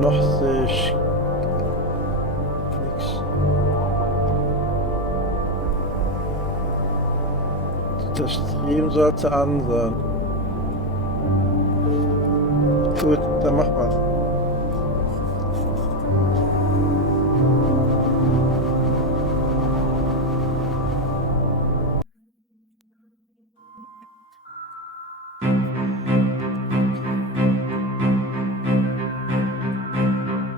Noch sehe ich nichts. Der Stream sollte an sein. Gut, dann mach mal.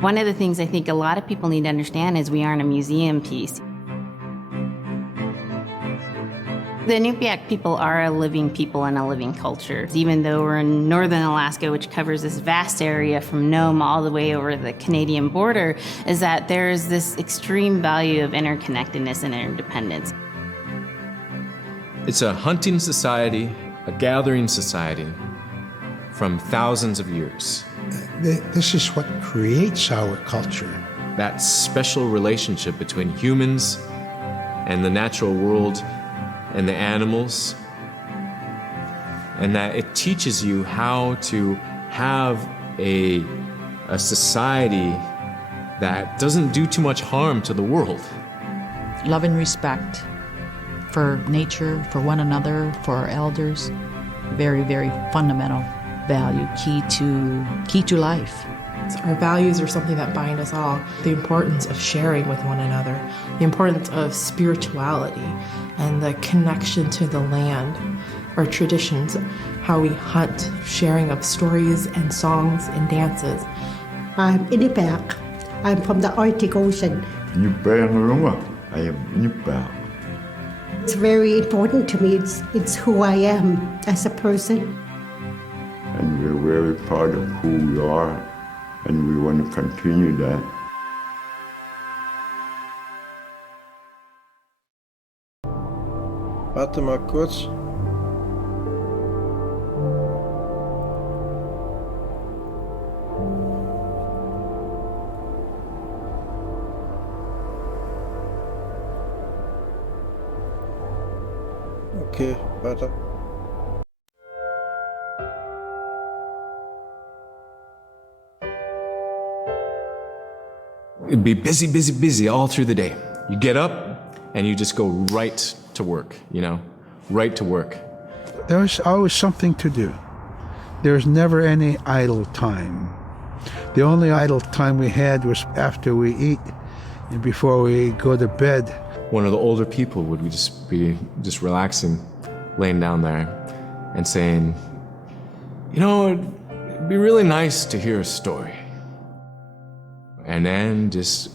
One of the things I think a lot of people need to understand is we aren't a museum piece. The Inupiaq people are a living people and a living culture. Even though we're in northern Alaska, which covers this vast area from Nome all the way over the Canadian border, is that there is this extreme value of interconnectedness and interdependence. It's a hunting society, a gathering society from thousands of years. This is what creates our culture. That special relationship between humans and the natural world and the animals, and that it teaches you how to have a society that doesn't do too much harm to the world. Love and respect for nature, for one another, for our elders. Very, very fundamental value, key to life. Our values are something that bind us all. The importance of sharing with one another, the importance of spirituality, and the connection to the land, our traditions, how we hunt, sharing of stories and songs and dances. I'm Inupiaq. I'm from the Arctic Ocean. I am Inupiaq. It's very important to me. It's who I am as a person. And we're very proud of who we are, and we want to continue that. Warte mal kurz. Okay, weiter. It'd be busy, busy, busy all through the day. You get up and you just go right to work, right to work. There was always something to do. There was never any idle time. The only idle time we had was after we eat and before we go to bed. One of the older people would be relaxing, laying down there and saying, it'd be really nice to hear a story. And then just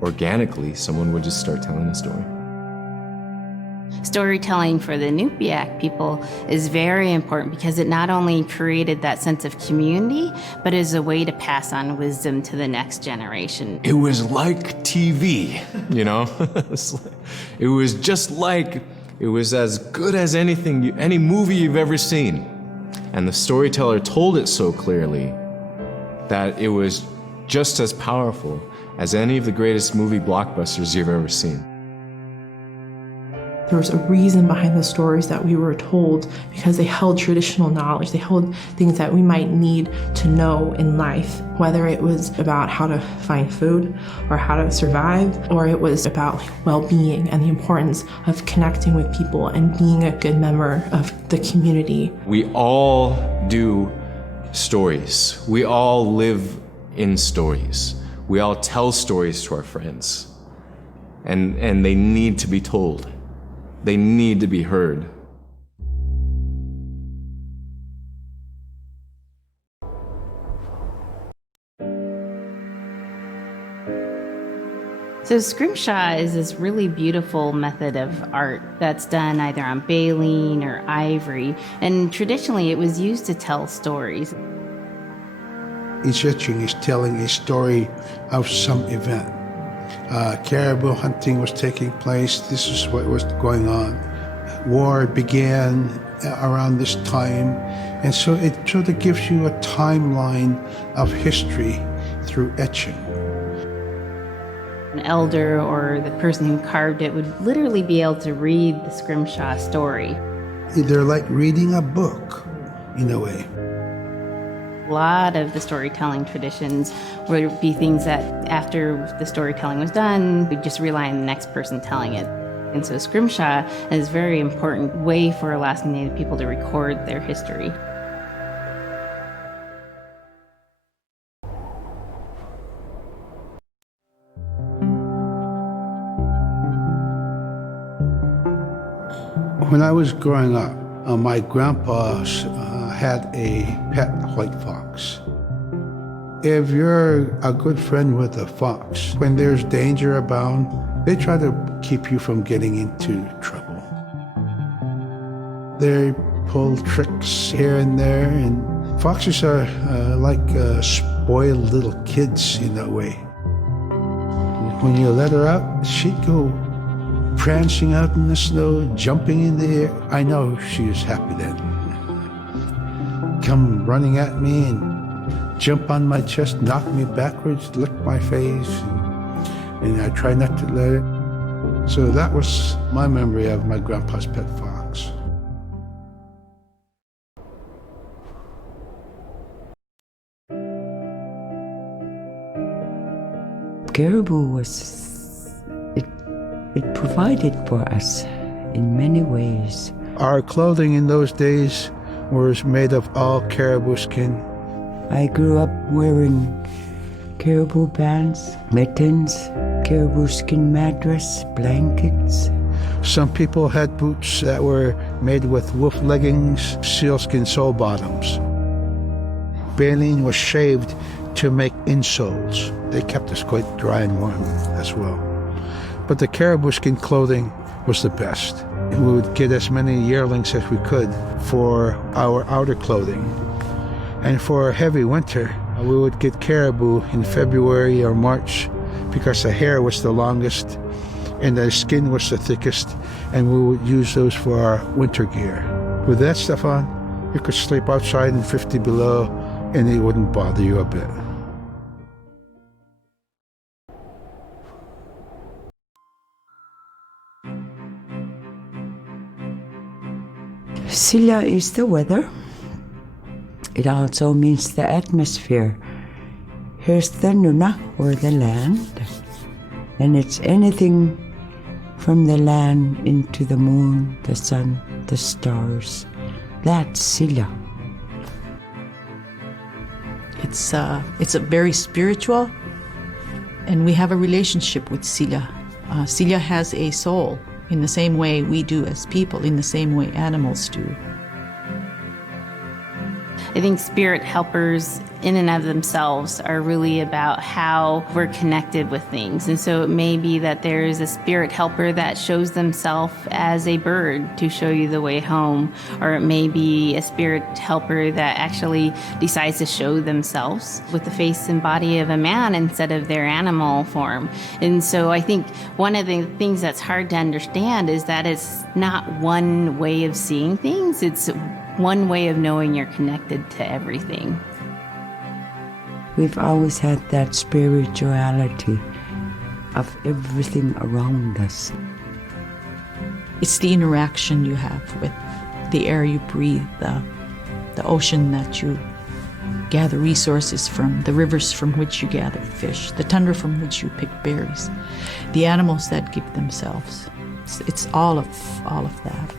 organically, someone would just start telling a story. Storytelling for the Inupiaq people is very important because it not only created that sense of community, but is a way to pass on wisdom to the next generation. It was like TV, It was just like, it was as good as any movie you've ever seen. And the storyteller told it so clearly that it was just as powerful as any of the greatest movie blockbusters you've ever seen. There was a reason behind the stories that we were told because they held traditional knowledge. They held things that we might need to know in life, whether it was about how to find food or how to survive, or it was about well-being and the importance of connecting with people and being a good member of the community. We all do stories. We all live in stories. We all tell stories to our friends. And they need to be told. They need to be heard. So scrimshaw is this really beautiful method of art that's done either on baleen or ivory. And traditionally it was used to tell stories. Each etching is telling a story of some event. Caribou hunting was taking place. This is what was going on. War began around this time. And so it sort of gives you a timeline of history through etching. An elder or the person who carved it would literally be able to read the scrimshaw story. They're like reading a book, in a way. A lot of the storytelling traditions would be things that after the storytelling was done, we'd just rely on the next person telling it. And so scrimshaw is a very important way for Alaskan Native people to record their history. When I was growing up, my grandpa had a pet white fox. If you're a good friend with a fox, when there's danger abound, they try to keep you from getting into trouble. They pull tricks here and there, and foxes are like spoiled little kids in a way. When you let her out, she'd go prancing out in the snow, jumping in the air. I know she was happy then. Come running at me and jump on my chest, knock me backwards, lick my face, and I try not to let it. So that was my memory of my grandpa's pet fox. Caribou it provided for us in many ways. Our clothing in those days was made of all caribou skin. I grew up wearing caribou pants, mittens, caribou skin mattress, blankets. Some people had boots that were made with wolf leggings, sealskin sole bottoms. Baleen was shaved to make insoles. They kept us quite dry and warm as well. But the caribou skin clothing was the best. We would get as many yearlings as we could for our outer clothing. And for a heavy winter, we would get caribou in February or March because the hair was the longest and the skin was the thickest, and we would use those for our winter gear. With that stuff on, you could sleep outside in 50 below and it wouldn't bother you a bit. Silla is the weather. It also means the atmosphere. Here's the nuna, or the land. And it's anything from the land into the moon, the sun, the stars. That's Silla. It's a very spiritual, and we have a relationship with Silla. Silla has a soul in the same way we do as people, in the same way animals do. I think spirit helpers in and of themselves are really about how we're connected with things. And so it may be that there's a spirit helper that shows themselves as a bird to show you the way home, or it may be a spirit helper that actually decides to show themselves with the face and body of a man instead of their animal form. And so I think one of the things that's hard to understand is that it's not one way of seeing things, it's one way of knowing you're connected to everything. We've always had that spirituality of everything around us. It's the interaction you have with the air you breathe, the ocean that you gather resources from, the rivers from which you gather fish, the tundra from which you pick berries, the animals that give themselves. It's all of that.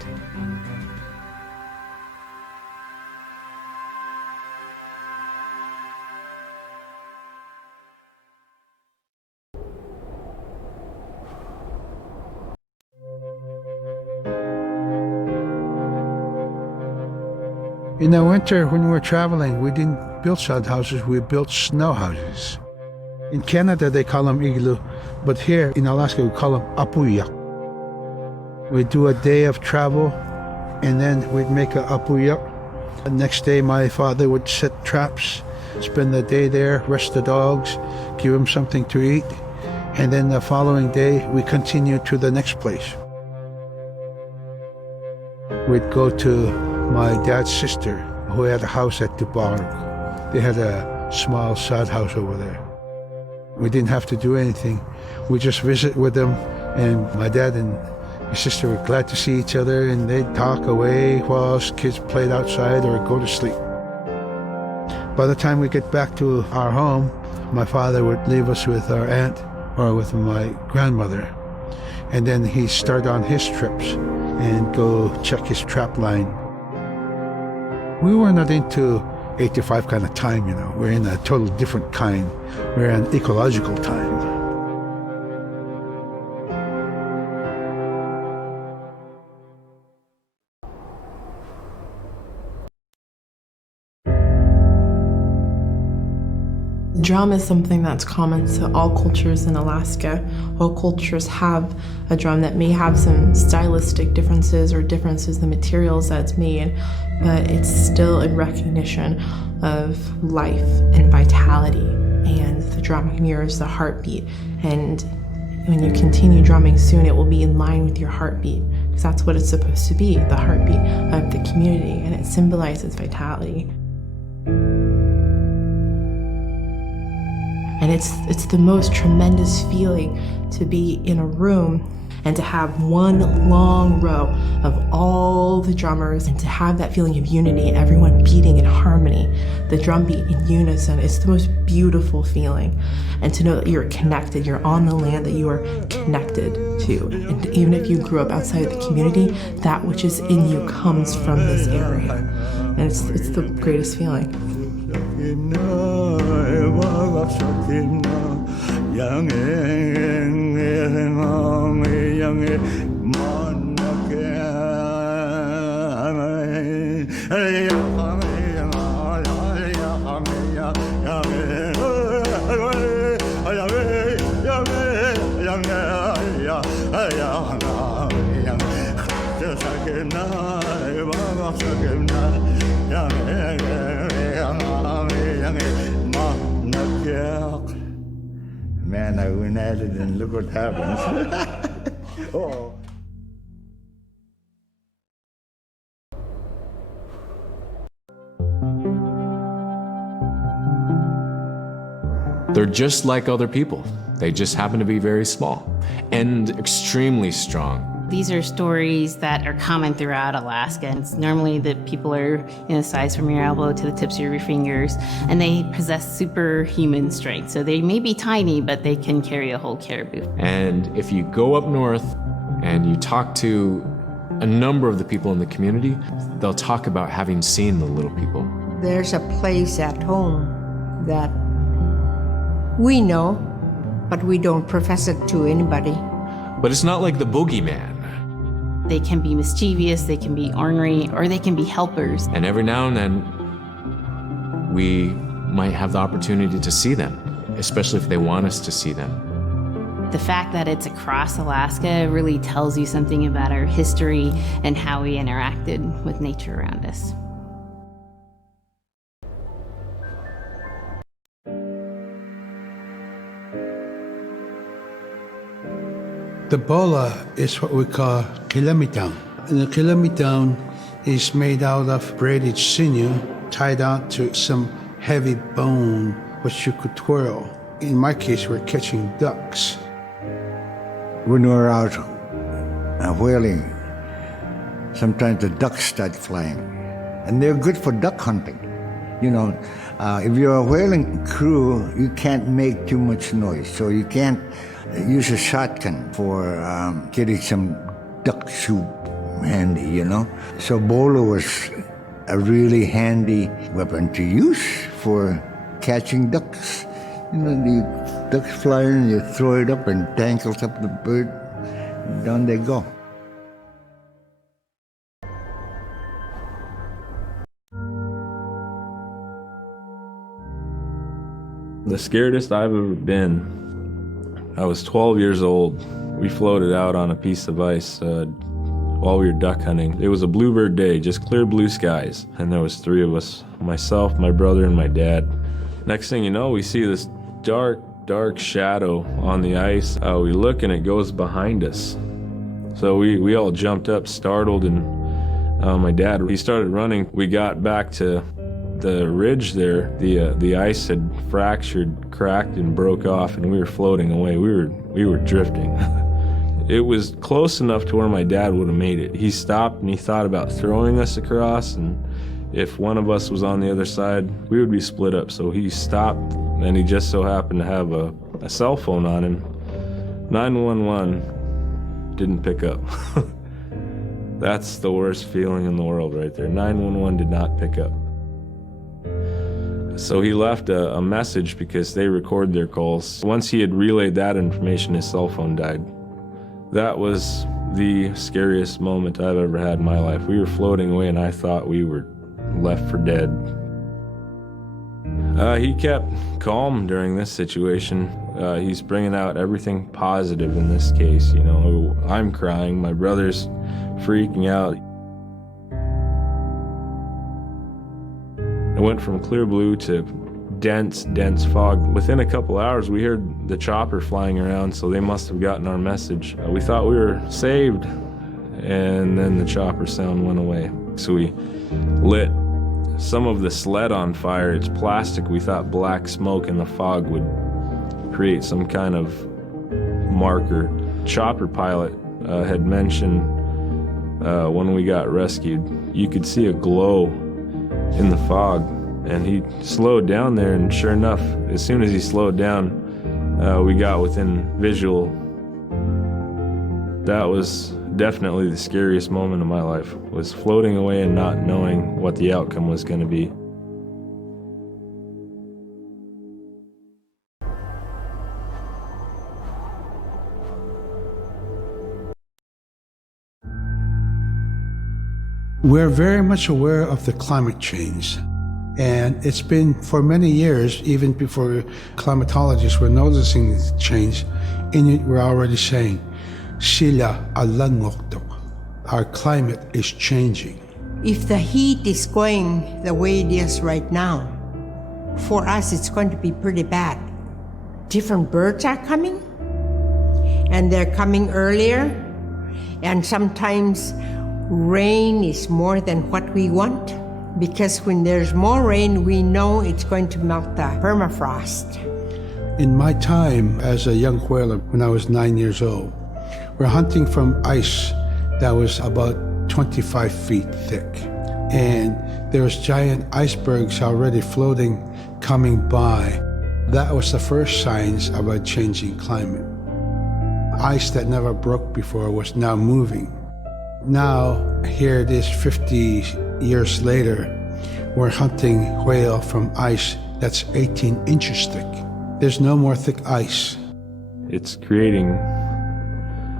In the winter, when we were traveling, we didn't build sod houses, we built snow houses. In Canada, they call them igloo, but here in Alaska, we call them apuyak. We'd do a day of travel, and then we'd make a apuyak. The next day, my father would set traps, spend the day there, rest the dogs, give them something to eat, and then the following day, we continued to the next place. We'd go to my dad's sister, who had a house at Dubaruk. They had a small sod house over there. We didn't have to do anything. We just visit with them, and my dad and my sister were glad to see each other, and they'd talk away while us kids played outside or go to sleep. By the time we get back to our home, my father would leave us with our aunt or with my grandmother. And then he started on his trips and go check his trap line. We were not into 8 to 5 kind of time, you know. We're in a totally different kind. We're in ecological time. Drum is something that's common to all cultures in Alaska. All cultures have a drum that may have some stylistic differences or differences in the materials that it's made, but it's still a recognition of life and vitality. And the drum mirrors the heartbeat. And when you continue drumming soon, it will be in line with your heartbeat, because that's what it's supposed to be, the heartbeat of the community, and it symbolizes vitality. And it's the most tremendous feeling to be in a room and to have one long row of all the drummers and to have that feeling of unity, everyone beating in harmony, the drum beat in unison. It's the most beautiful feeling. And to know that you're connected, you're on the land that you are connected to. And even if you grew up outside of the community, that which is in you comes from this area. And it's the greatest feeling. Man, I went at it and look what happens. Oh. They're just like other people. They just happen to be very small and extremely strong. These are stories that are common throughout Alaska. It's normally that people are in a size from your elbow to the tips of your fingers, and they possess superhuman strength. So they may be tiny, but they can carry a whole caribou. And if you go up north and you talk to a number of the people in the community, they'll talk about having seen the little people. There's a place at home that we know, but we don't profess it to anybody. But it's not like the boogeyman. They can be mischievous, they can be ornery, or they can be helpers. And every now and then, we might have the opportunity to see them, especially if they want us to see them. The fact that it's across Alaska really tells you something about our history and how we interacted with nature around us. The bola is what we call kilamitan. And the kilamitan is made out of braided sinew tied out to some heavy bone which you could twirl. In my case, we're catching ducks. When we're out whaling, sometimes the ducks start flying. And they're good for duck hunting. You know, if you're a whaling crew, you can't make too much noise, so you can't use a shotgun for getting some duck soup handy, you know? So bola was a really handy weapon to use for catching ducks. You know, the ducks fly in, you throw it up and tangles up the bird, down they go. The scaredest I've ever been, I was 12 years old. We floated out on a piece of ice while we were duck hunting. It was a bluebird day, just clear blue skies. And there was 3 of us, myself, my brother, and my dad. Next thing you know, we see this dark shadow on the ice. We look and it goes behind us. So we all jumped up, startled, and my dad, he started running. We got back to the ridge there. The ice had fractured, cracked, and broke off, and we were floating away. We were drifting. It was close enough to where my dad would have made it. He stopped and he thought about throwing us across, and If one of us was on the other side, we would be split up. So he stopped, and he just so happened to have a cell phone on him. 911 didn't pick up. That's the worst feeling in the world right there. 911 did not pick up. So he left a message because they record their calls. Once he had relayed that information, his cell phone died. That was the scariest moment I've ever had in my life. We were floating away and I thought we were left for dead. He kept calm during this situation. He's bringing out everything positive in this case. You know, I'm crying, my brother's freaking out. It went from clear blue to dense fog. Within a couple hours, we heard the chopper flying around, so they must have gotten our message. We thought we were saved, and then the chopper sound went away. So we lit some of the sled on fire. It's plastic. We thought black smoke in the fog would create some kind of marker. Chopper pilot had mentioned when we got rescued, you could see a glow in the fog, and he slowed down there, and sure enough, as soon as he slowed down, we got within visual. That was definitely the scariest moment of my life, was floating away and not knowing what the outcome was going to be. We're very much aware of the climate change. And it's been for many years, even before climatologists were noticing the change, Inuit were already saying, Sila alangokto. Our climate is changing. If the heat is going the way it is right now, for us it's going to be pretty bad. Different birds are coming, and they're coming earlier, and sometimes rain is more than what we want, because when there's more rain, we know it's going to melt the permafrost. In my time as a young whaler, when I was 9 years old, we're hunting from ice that was about 25 feet thick. And there was giant icebergs already floating, coming by. That was the first signs of a changing climate. Ice that never broke before was now moving. Now, here it is 50 years later, we're hunting whale from ice that's 18 inches thick. There's no more thick ice. It's creating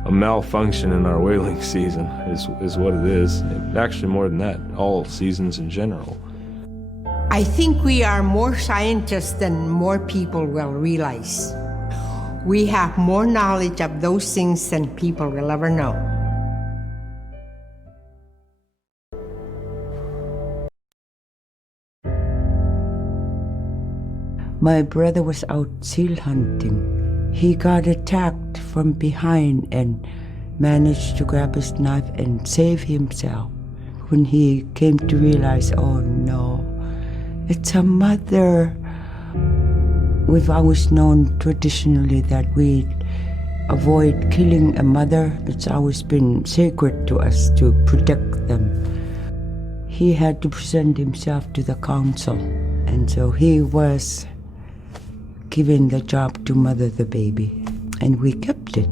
a malfunction in our whaling season, is what it is. Actually, more than that, all seasons in general. I think we are more scientists than more people will realize. We have more knowledge of those things than people will ever know. My brother was out seal hunting. He got attacked from behind and managed to grab his knife and save himself. When he came to realize, oh no, it's a mother. We've always known traditionally that we avoid killing a mother. It's always been sacred to us to protect them. He had to present himself to the council, and so he was given the job to mother the baby, and we kept it.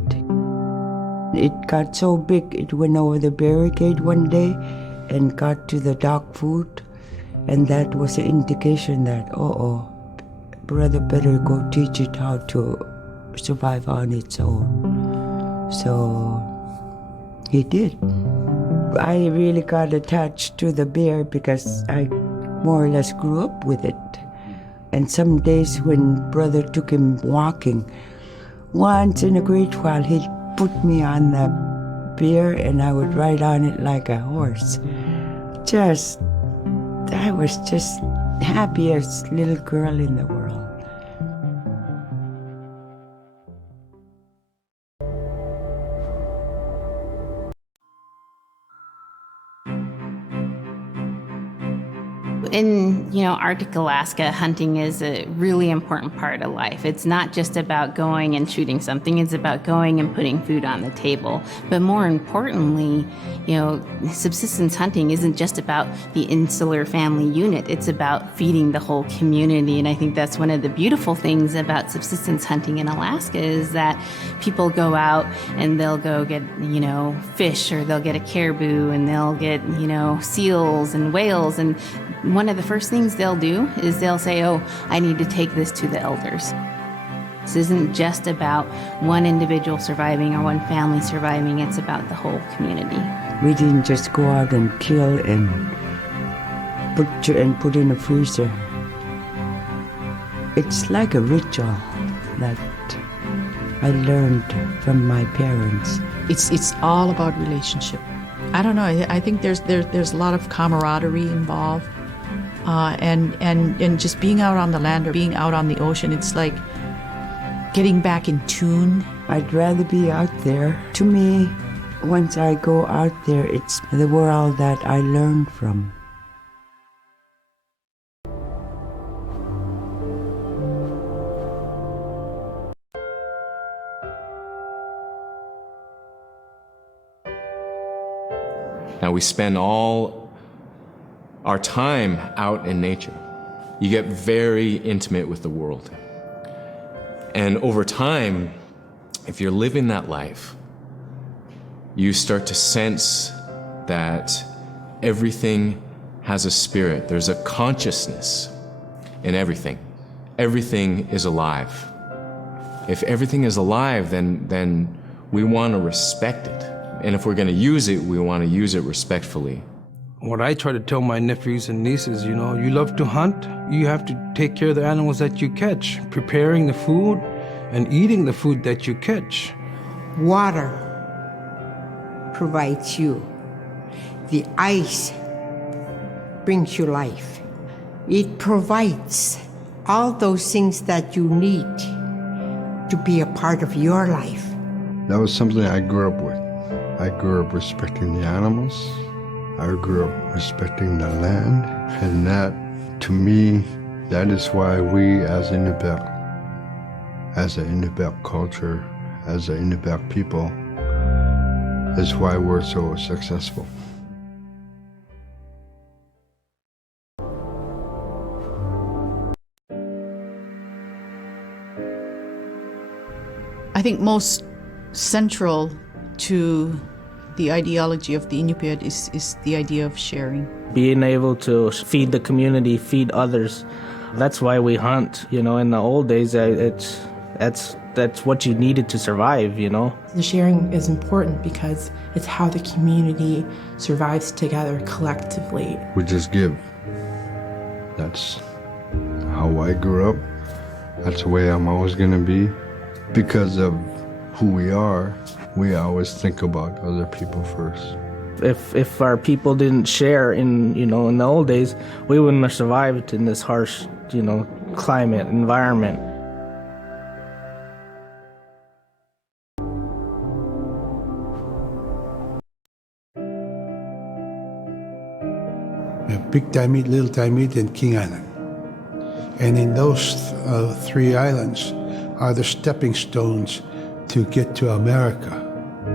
It got so big, it went over the barricade one day and got to the dog food, and that was an indication that, brother better go teach it how to survive on its own. So he did. I really got attached to the bear because I more or less grew up with it. And some days when brother took him walking, once in a great while he'd put me on the bear and I would ride on it like a horse. I was just happiest little girl in the world. in, Arctic Alaska, hunting is a really important part of life. It's not just about going and shooting something, it's about going and putting food on the table. But more importantly, subsistence hunting isn't just about the insular family unit, it's about feeding the whole community. And I think that's one of the beautiful things about subsistence hunting in Alaska is that people go out and they'll go get, fish, or they'll get a caribou, and they'll get, seals and whales. And one of the first things they'll do is they'll say, oh, I need to take this to the elders. This isn't just about one individual surviving or one family surviving, it's about the whole community. We didn't just go out and kill and put in a freezer. It's like a ritual that I learned from my parents. It's all about relationship. I don't know. I think there's a lot of camaraderie involved, and just being out on the land or being out on the ocean. It's like getting back in tune. I'd rather be out there. To me, once I go out there, it's the world that I learn from. Now we spend all our time out in nature. You get very intimate with the world. And over time, if you're living that life, you start to sense that everything has a spirit. There's a consciousness in everything. Everything is alive. If everything is alive, then we want to respect it. And if we're going to use it, we want to use it respectfully. What I try to tell my nephews and nieces, you love to hunt, you have to take care of the animals that you catch, preparing the food and eating the food that you catch. Water provides you. The ice brings you life. It provides all those things that you need to be a part of your life. That was something I grew up with. I grew up respecting the animals. I grew up respecting the land. And that, to me, that is why we as Inupiaq, as an Inupiaq culture, as an Inupiaq people, is why we're so successful. I think most central to the ideology of the Inupiat is the idea of sharing. Being able to feed the community, feed others. That's why we hunt. In the old days, that's what you needed to survive, The sharing is important because it's how the community survives together collectively. We just give. That's how I grew up. That's the way I'm always going to be. Because of who we are, we always think about other people first. If our people didn't share in the old days, we wouldn't have survived in this harsh, climate, environment. We have Big Diamond, Little Diamond, and King Island. And in those three islands are the stepping stones to get to America.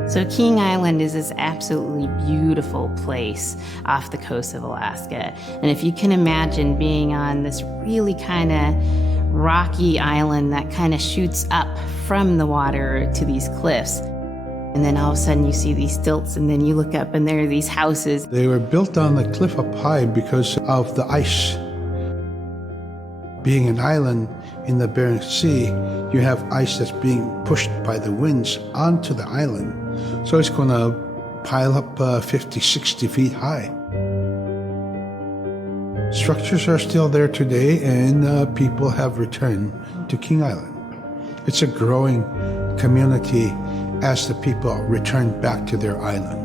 So King Island is this absolutely beautiful place off the coast of Alaska. And if you can imagine being on this really kind of rocky island that kind of shoots up from the water to these cliffs. And then all of a sudden you see these stilts, and then you look up and there are these houses. They were built on the cliff up high because of the ice. Being an island in the Bering Sea, you have ice that's being pushed by the winds onto the island. So it's going to pile up 50, 60 feet high. Structures are still there today, and people have returned to King Island. It's a growing community as the people return back to their island.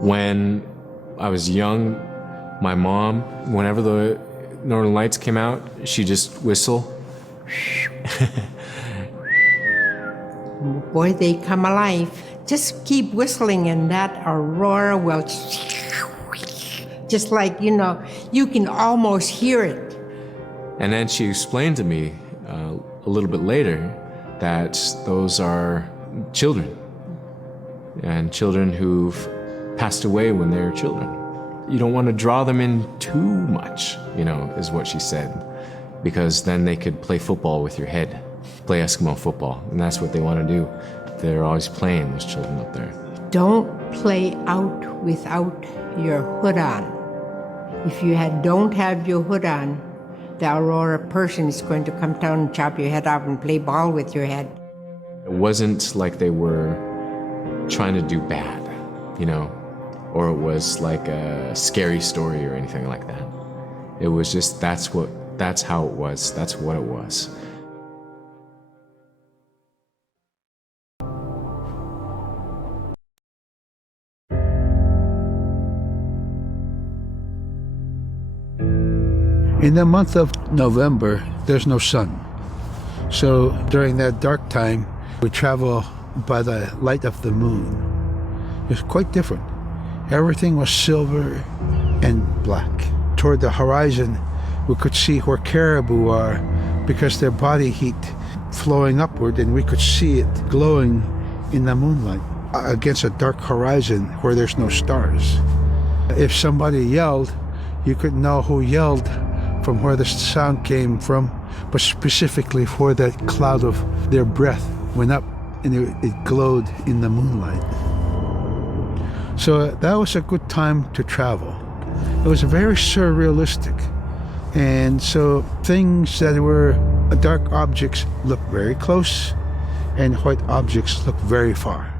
When I was young, my mom, whenever the Northern Lights came out, she'd just whistle. boy, they come alive. Just keep whistling and that aurora will, just like, you can almost hear it. And then she explained to me a little bit later that those are children, and children who've passed away when they were children. You don't want to draw them in too much, is what she said, because then they could play football with your head, play Eskimo football, and that's what they want to do. They're always playing, those children up there. Don't play out without your hood on. If you don't have your hood on, the aurora person is going to come down and chop your head off and play ball with your head. It wasn't like they were trying to do bad, or it was like a scary story or anything like that. It was just, that's how it was, that's what it was. In the month of November, there's no sun. So during that dark time, we travel by the light of the moon. It's quite different. Everything was silver and black. Toward the horizon, we could see where caribou are because their body heat flowing upward, and we could see it glowing in the moonlight against a dark horizon where there's no stars. If somebody yelled, you could know who yelled from where the sound came from, but specifically where that cloud of their breath went up and it glowed in the moonlight. So that was a good time to travel. It was very surrealistic. And so things that were dark objects looked very close, and white objects looked very far.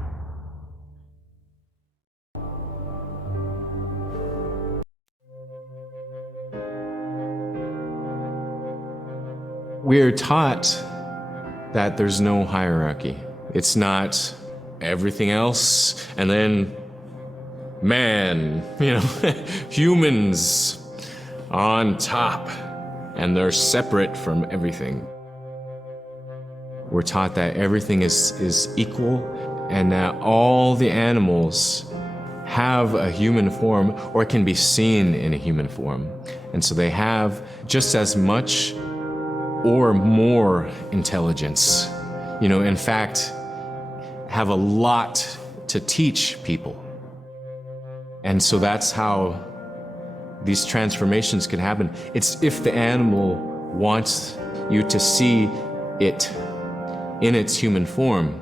We're taught that there's no hierarchy. It's not everything else and then man, humans on top, and they're separate from everything. We're taught that everything is equal, and that all the animals have a human form or can be seen in a human form. And so they have just as much or more intelligence, in fact, have a lot to teach people. And so that's how these transformations can happen. It's if the animal wants you to see it in its human form.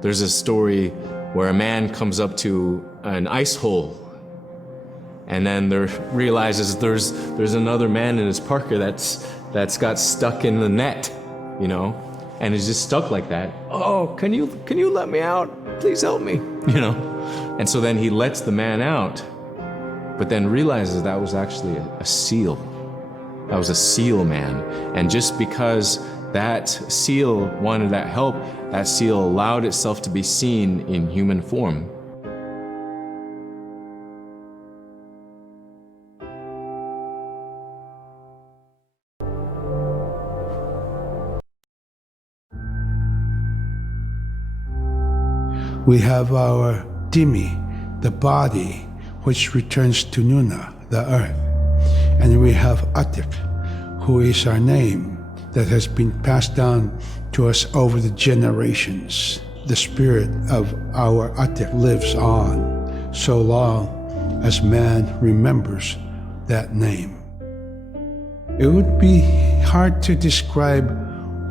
There's a story where a man comes up to an ice hole and then realizes there's another man in his parka that's got stuck in the net, and is just stuck like that. Oh, can you let me out? Please help me, And so then he lets the man out, but then realizes that was actually a seal. That was a seal man. And just because that seal wanted that help, that seal allowed itself to be seen in human form. We have our Dimi, the body, which returns to Nuna, the earth. And we have Atik, who is our name that has been passed down to us over the generations. The spirit of our Atik lives on so long as man remembers that name. It would be hard to describe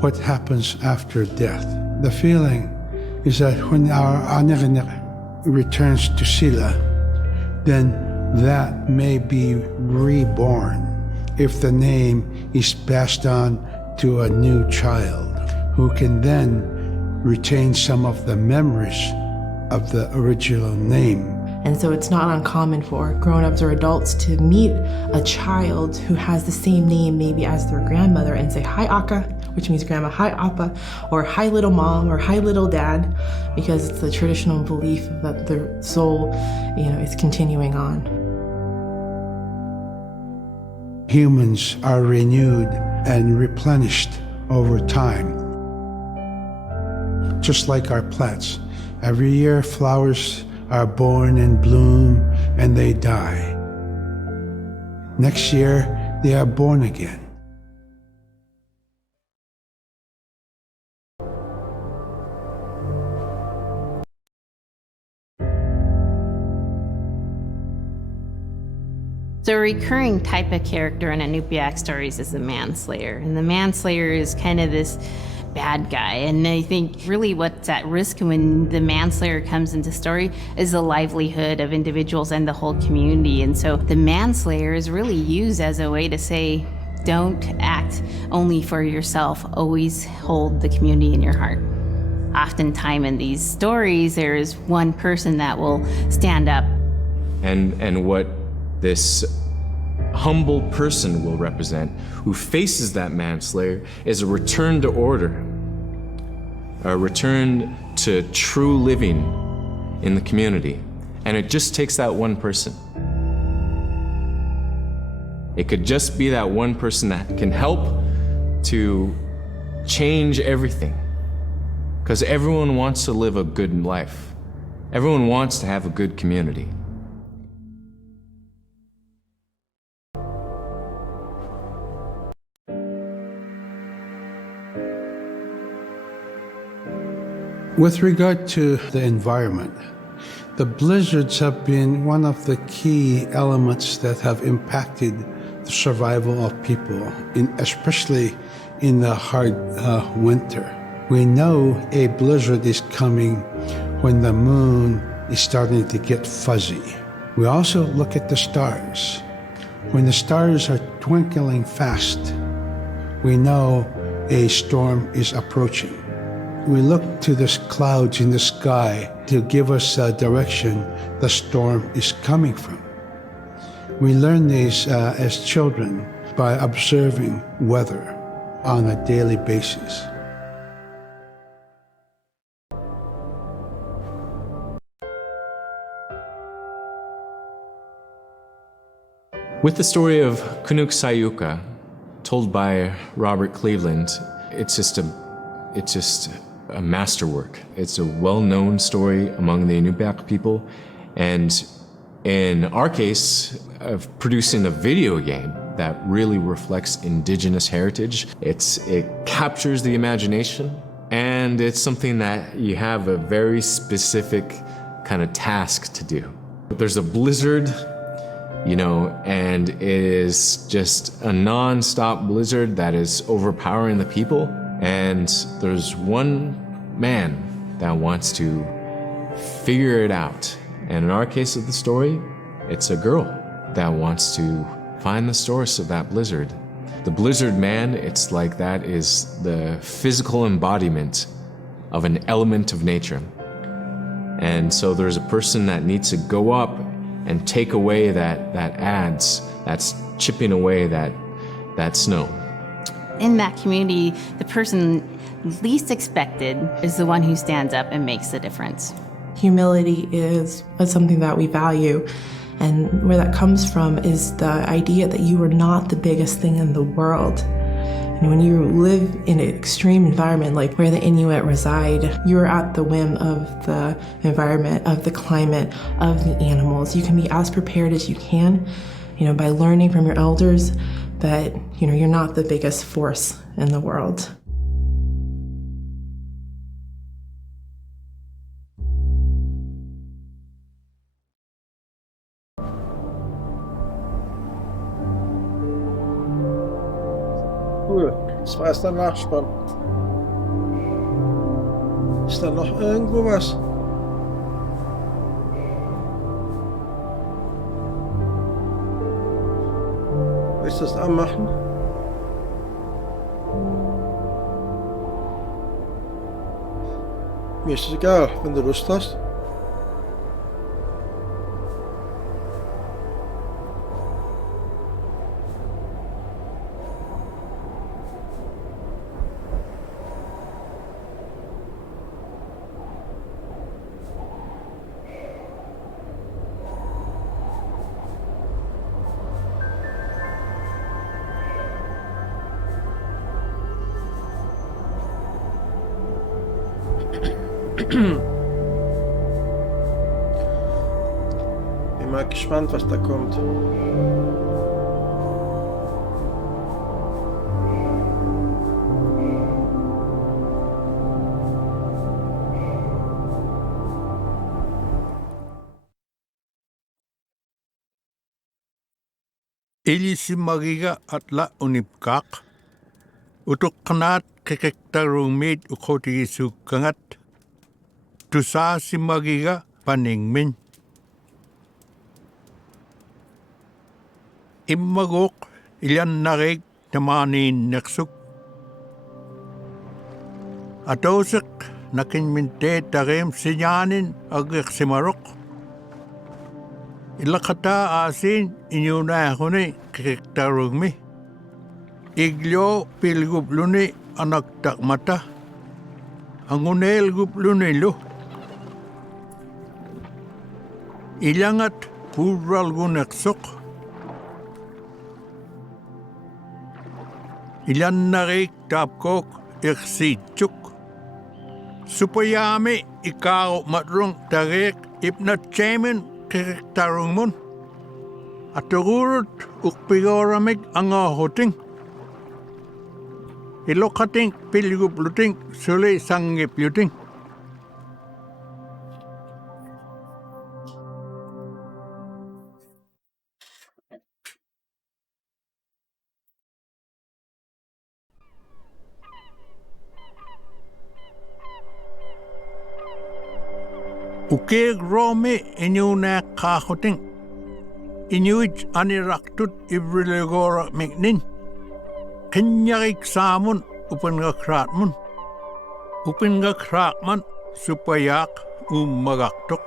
what happens after death. The feeling is that when our Anik returns to Sila, then that may be reborn if the name is passed on to a new child who can then retain some of the memories of the original name. And so it's not uncommon for grown-ups or adults to meet a child who has the same name maybe as their grandmother and say, "Hi, Aka," which means grandma, "Hi, Appa," or "Hi, little mom," or "Hi, little dad," because it's the traditional belief that the soul, is continuing on. Humans are renewed and replenished over time. just like our plants. Every year, flowers are born and bloom, and they die. Next year, they are born again. So a recurring type of character in Inupiaq stories is the manslayer. And the manslayer is kind of this bad guy. And I think really what's at risk when the manslayer comes into story is the livelihood of individuals and the whole community. And so the manslayer is really used as a way to say, don't act only for yourself, always hold the community in your heart. Oftentimes in these stories, there is one person that will stand up. And what this humble person will represent, who faces that manslayer, is a return to order, a return to true living in the community. And it just takes that one person. It could just be that one person that can help to change everything. Because everyone wants to live a good life. Everyone wants to have a good community. With regard to the environment, the blizzards have been one of the key elements that have impacted the survival of people, especially in the hard winter. We know a blizzard is coming when the moon is starting to get fuzzy. We also look at the stars. When the stars are twinkling fast, we know a storm is approaching. We look to the clouds in the sky to give us a direction the storm is coming from. We learn these as children by observing weather on a daily basis. With the story of Kunuk Sayuka, told by Robert Cleveland, it's just a masterwork. It's a well-known story among the Inupiaq people, and in our case, of producing a video game that really reflects indigenous heritage. It captures the imagination, and it's something that you have a very specific kind of task to do. There's a blizzard, and it is just a non-stop blizzard that is overpowering the people. And there's one man that wants to figure it out. And in our case of the story, it's a girl that wants to find the source of that blizzard. The blizzard man, it's like that is the physical embodiment of an element of nature. And so there's a person that needs to go up and take away that's chipping away that snow. In that community, the person least expected is the one who stands up and makes the difference. Humility is something that we value, and where that comes from is the idea that you are not the biggest thing in the world. And when you live in an extreme environment like where the Inuit reside, you're at the whim of the environment, of the climate, of the animals. You can be as prepared as you can, by learning from your elders, but you're not the biggest force in the world. Cool, das war jetzt der Nachspann. Ist da noch irgendwo was? Soll ich das anmachen? Mir ist es egal, wenn du Lust hast. Bin mal gespannt, was da kommt. Ilisimagiga atla unipkak. Utuk kanat kekektarumit ukotigisukkangat. Tusa simagiga paningmin. Immagok ilan narig tamanin neksuk. Atosik nakinminte tarim sinyanin agik simarok. Ilakata asin inyuna huni kekektarugmi. Iglyo pilgupluni anak takmata. Angunel gupluni lo. Ilangat pural guneksok. Ilan narik tapkok iksitsuk. Supayami ikaw matrong tarik ipnat chairman kekektarung mun. At tururut ukpigoramig ang ahoting. Ilokating pilgupluting suli sanggipluting. Ukeg Rome inyuna kahoting. Inuit aniraktut ivrilegora mignin. Kenyarik samun upengakratmun. Upengakratman supayak magaktok.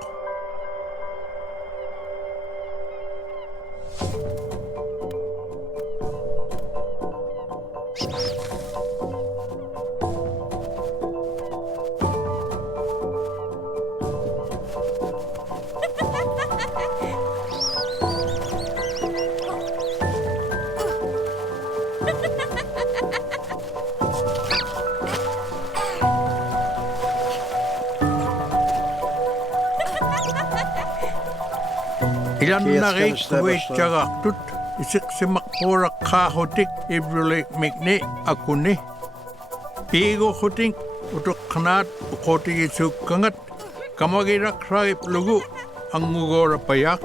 Ilan narik kuwait chagaktut. Isik simakpura kahotik ibrulik mikni akuni. Pigo huting utuk kanat ukoti isukkangat. Kamagirak raip lugu ang ngugora payak.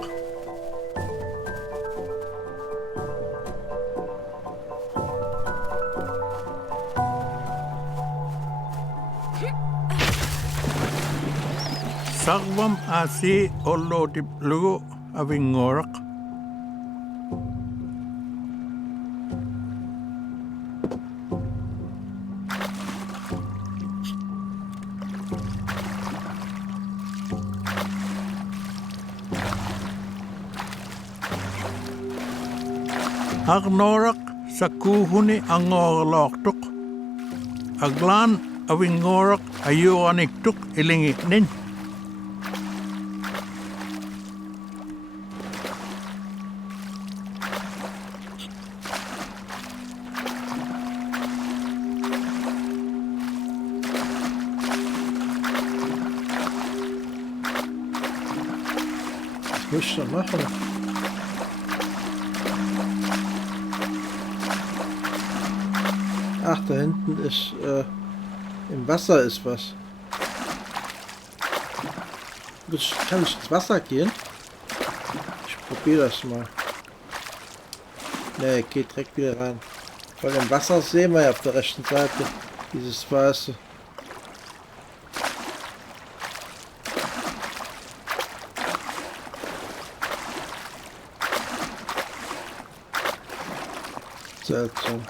Sagwam asi olo tip lugu aving ngorak. Agnorak sa kuhuni ang ngorloktuk. Aglan aving ngorak ayuaniktuk ilingiknin. Was muss ich da machen? Ach, da hinten ist, im Wasser ist was. Kann ich ins Wasser gehen? Ich probiere das mal. Ne, geht direkt wieder rein. Weil im Wasser sehen wir ja auf der rechten Seite dieses Weiße. Seltsam.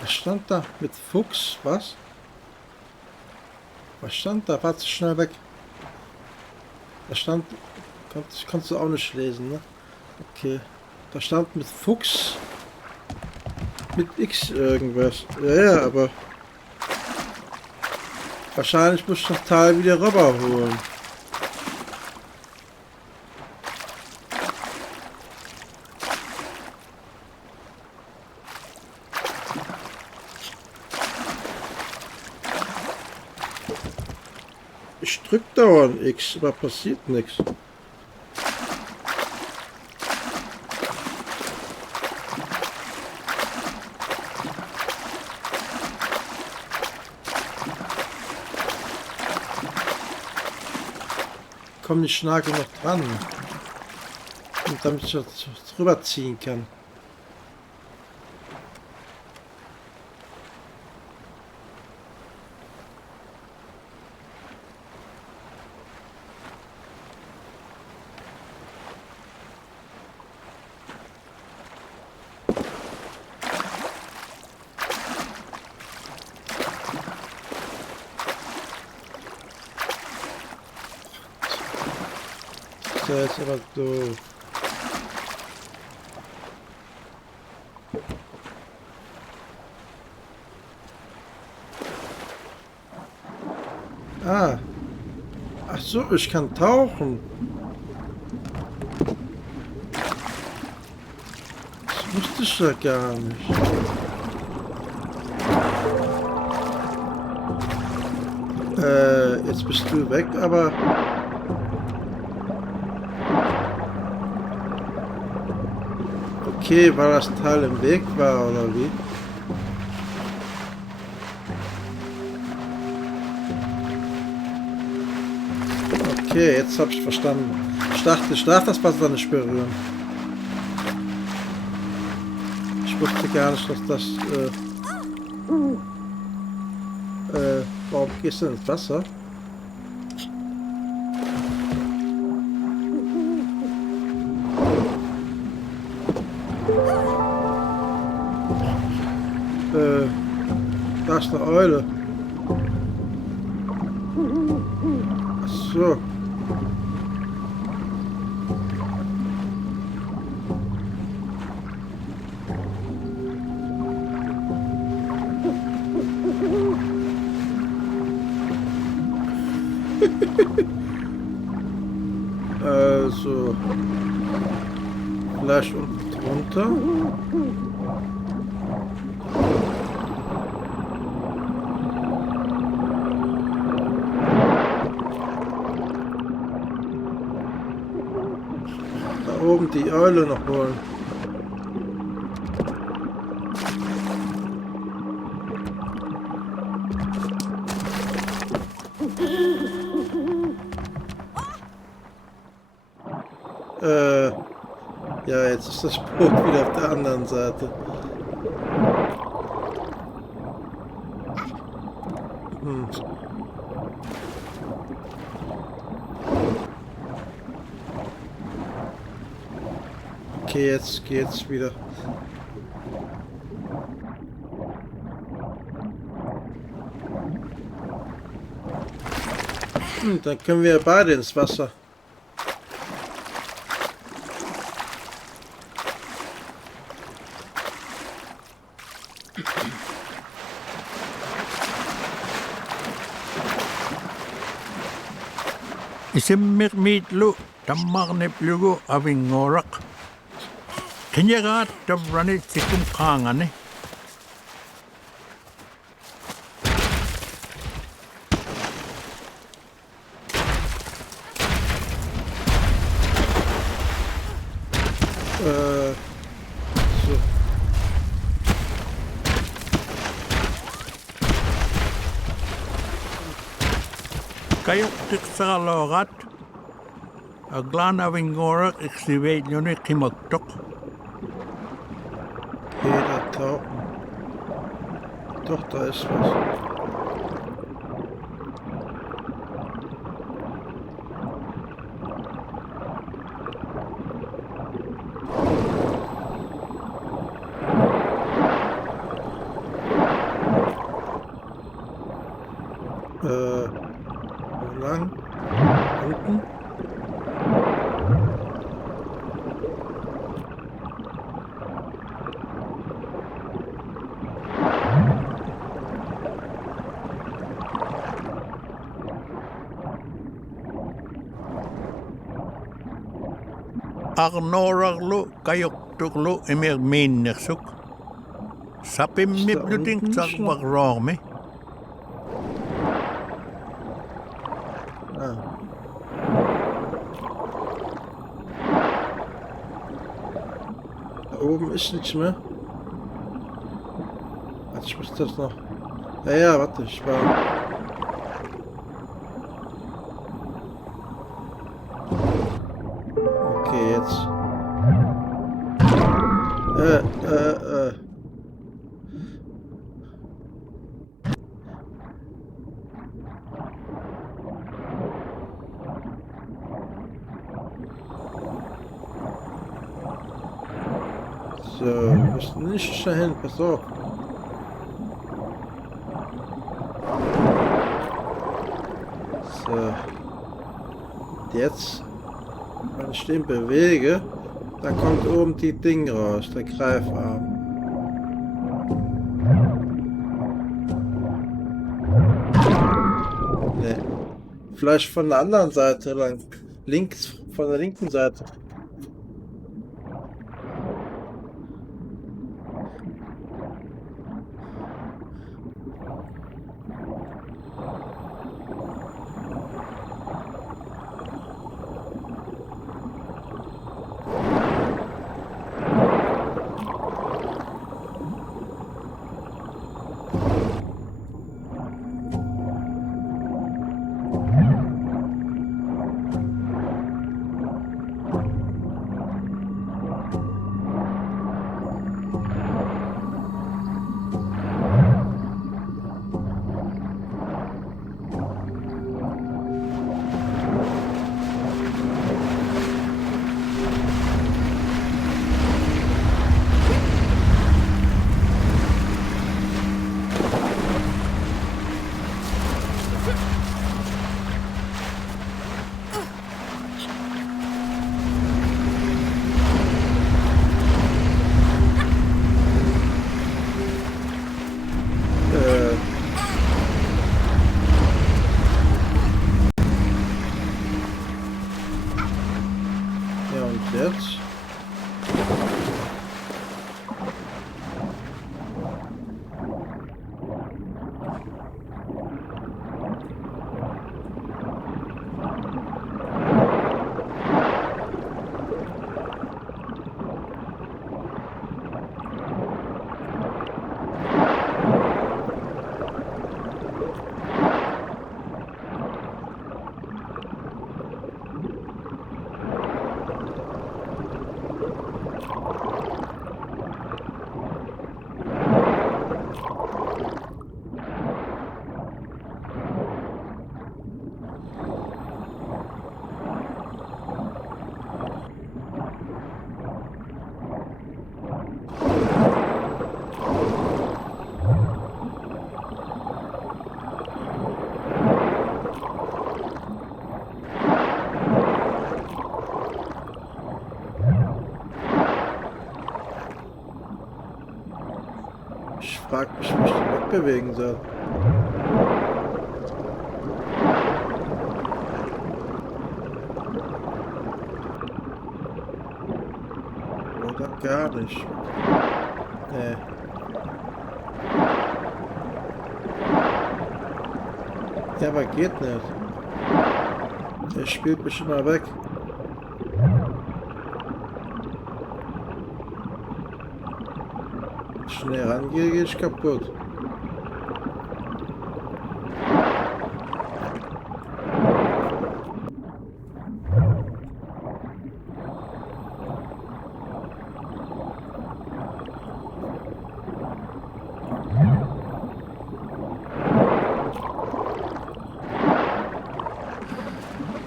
Was stand da? Mit Fuchs? Was? Was stand da? Warte, schnell weg. Da stand... Kannst du auch nicht lesen, ne? Okay. Da stand mit Fuchs. Mit X irgendwas. Ja, aber... Wahrscheinlich muss ich das Teil wieder rüberholen. Ich drück dauernd X, aber passiert nichts. Komm die Schnake noch dran. Und damit ich das drüber ziehen kann. Das ist aber doof. Ah. Ach so, ich kann tauchen. Das wusste ich ja gar nicht. Jetzt bist du weg, aber... Okay, weil das Teil im Weg war, oder wie? Okay, jetzt habe ich verstanden. Ich dachte, ich darf das Wasser nicht berühren. Ich wusste gar nicht, dass das... warum gehst du ins Wasser? Da ist eine Eule. Ach so. Also. Vielleicht unten drunter. Oben die Eule noch holen. Ja, jetzt ist das Boot wieder auf der anderen Seite. Okay, jetzt geht's wieder. Dann können wir beide ins Wasser. Isimmirmiitlu tammarniplugu avingoraq. Kinyagaat tavrani sikumqaangani. So. Kayo tiksaaloogat. Aglaan avingoraq iksiveitjuni qimagtoq. Jeder tauchen. Doch, da ist was. Wo lang? Unten? Arnoraglu kayoktuklu emir minnersuk. Sapim mipluting sakbagrome. Ah. Da oben ist nichts mehr. Warte, ich muss das noch. Ja, warte, ich war. Okay, jetzt. So, wir müssen nicht dahin, pass auf. So. Jetzt, wenn ich den bewege, dann kommt oben die Ding raus, der Greifarm. Nee. Vielleicht von der anderen Seite lang. Links, von der linken Seite. Jetzt. Ich frage mich, wie ich den wegbewegen soll. Oder gar nicht. Nee. Ja, aber geht nicht. Der spielt mich immer weg. Schnell rangehe, gehe ich kaputt.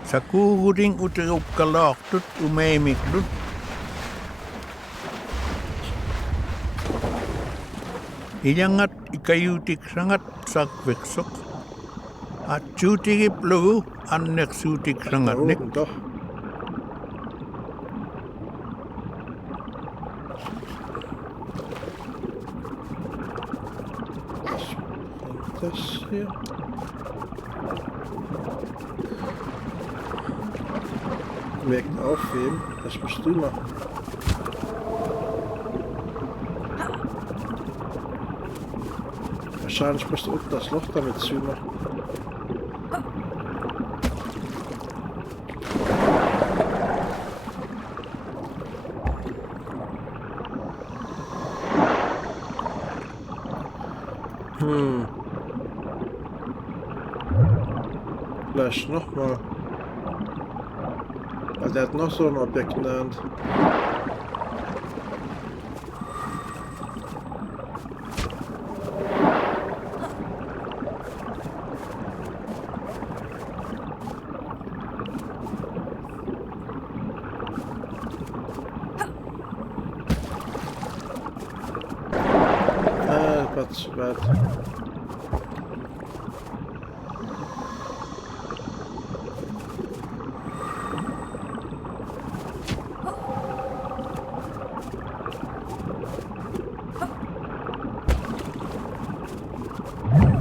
Sakuring uteruk kalok tut umemik tut. Iyangat ikayutik sangat sakveksok. At sutikip lugu annek sutik sangat nek. Doch. Das hier. Objekt aufheben. Das musst du machen. Wahrscheinlich musst du unten das Loch damit zumachen. Vielleicht nochmal. Also der hat noch so ein Objekt in der Hand. War zu weit.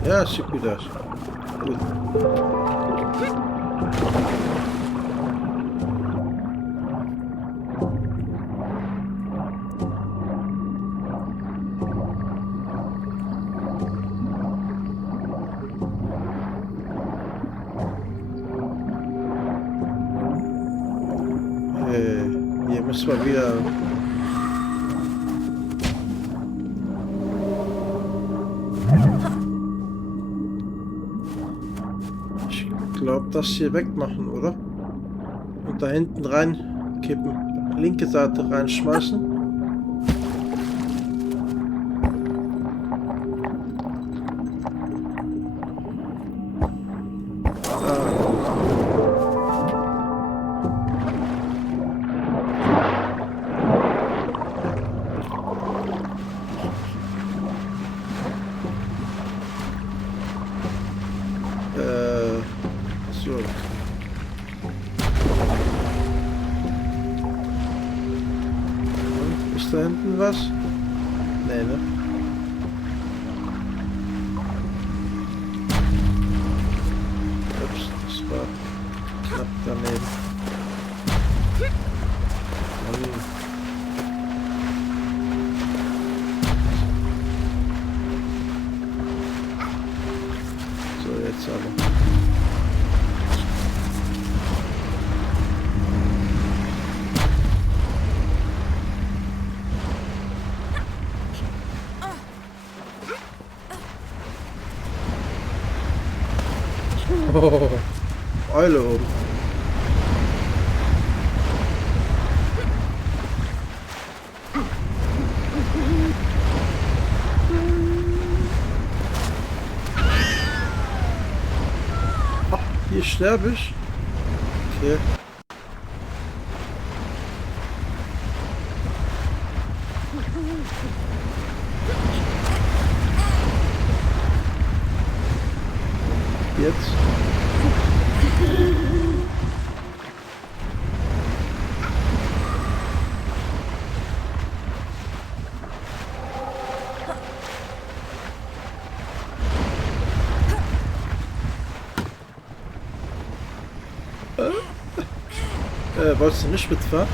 Ja, sieht gut aus. Gut. Hier müssen wir wieder... Ich glaube, das hier wegmachen, oder? Und da hinten rein kippen. Linke Seite reinschmeißen. So. Ist da hinten was? Nee, ne? Ups, das war knapp daneben. So, jetzt aber. Oh, Eule oben. Ach, hier sterbe ich. Okay. Jetzt. Wolltest du nicht mitfahren?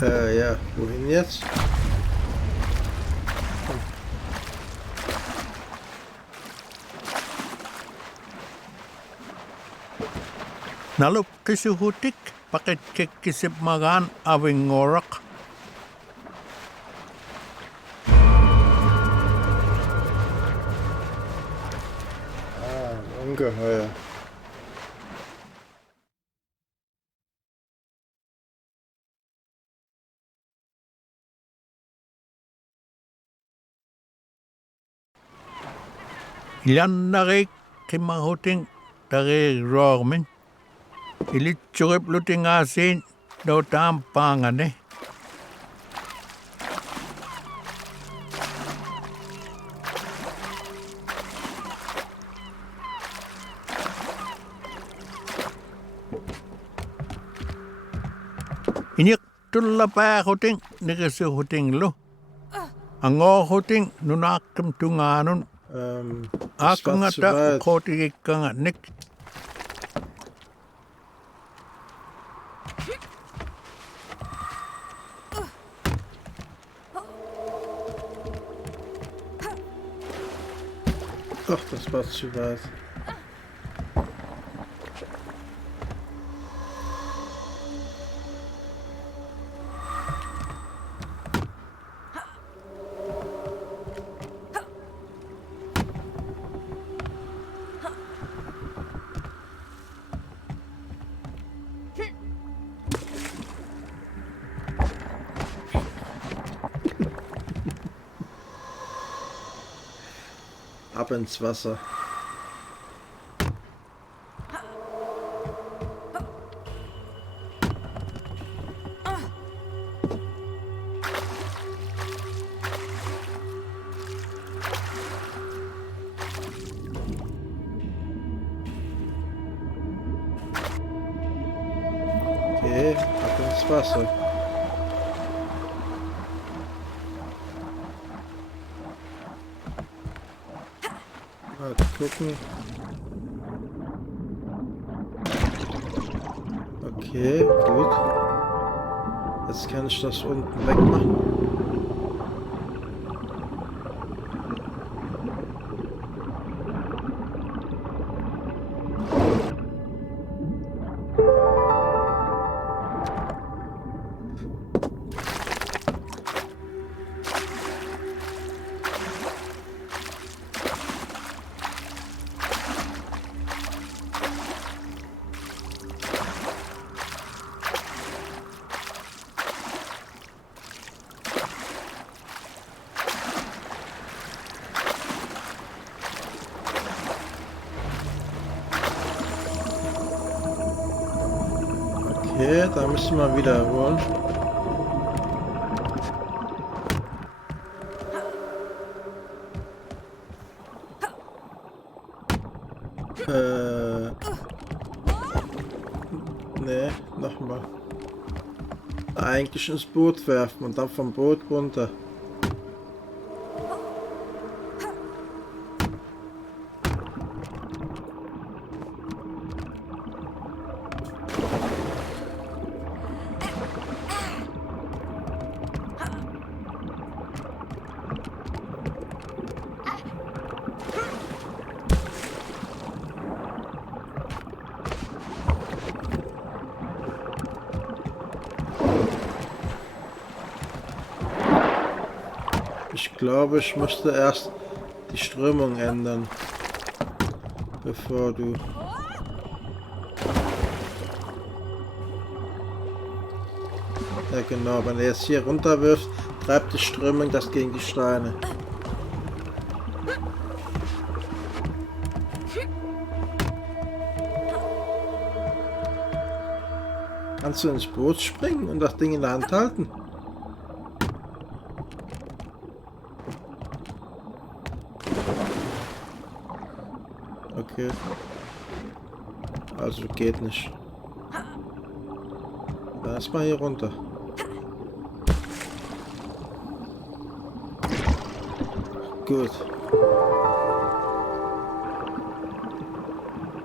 Ja, wohin jetzt? Nalup kisuhutik pakai cek kisip magan awing ngorak. Ungeheuer. Yan narik kimahuting dari rormin. Ilit churip luting asin daw tampangan eh. tulla päähutin, nirisuhutin lu. Angohutin, nunakkem tunganun. Das war zu Akangata, weit. kotikikanga nik. Ach, das war zu weit. Ab ins Wasser. Okay, ab ins Wasser. Mal gucken. Okay, gut. Jetzt kann ich das unten wegmachen. Okay, da müssen wir wiederholen. Nee, nochmal. Eigentlich ins Boot werfen und dann vom Boot runter. Ich glaube, ich musste erst die Strömung ändern, bevor du... Ja genau, wenn er jetzt hier runter wirft, treibt die Strömung das gegen die Steine. Kannst du ins Boot springen und das Ding in der Hand halten? Okay. Also geht nicht. Dann erstmal hier runter. Gut.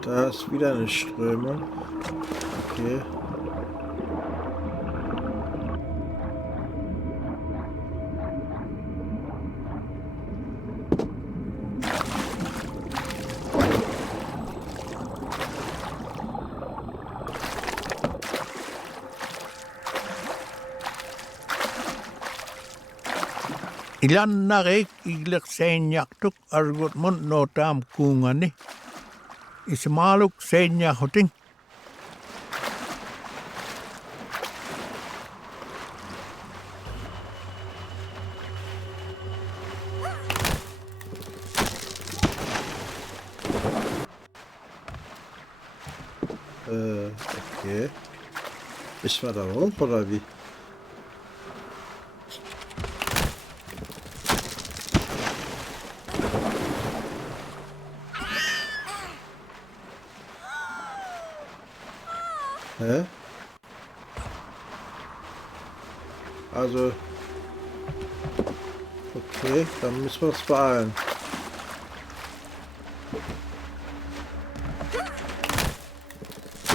Da ist wieder eine Strömung. Okay. Ilannareik seinjaktuk argut mun notam kungani. Ismaaluk seinjahutin. Okay. Ich war da hoch, oder wie? Hä? Also... Okay, dann müssen wir uns beeilen.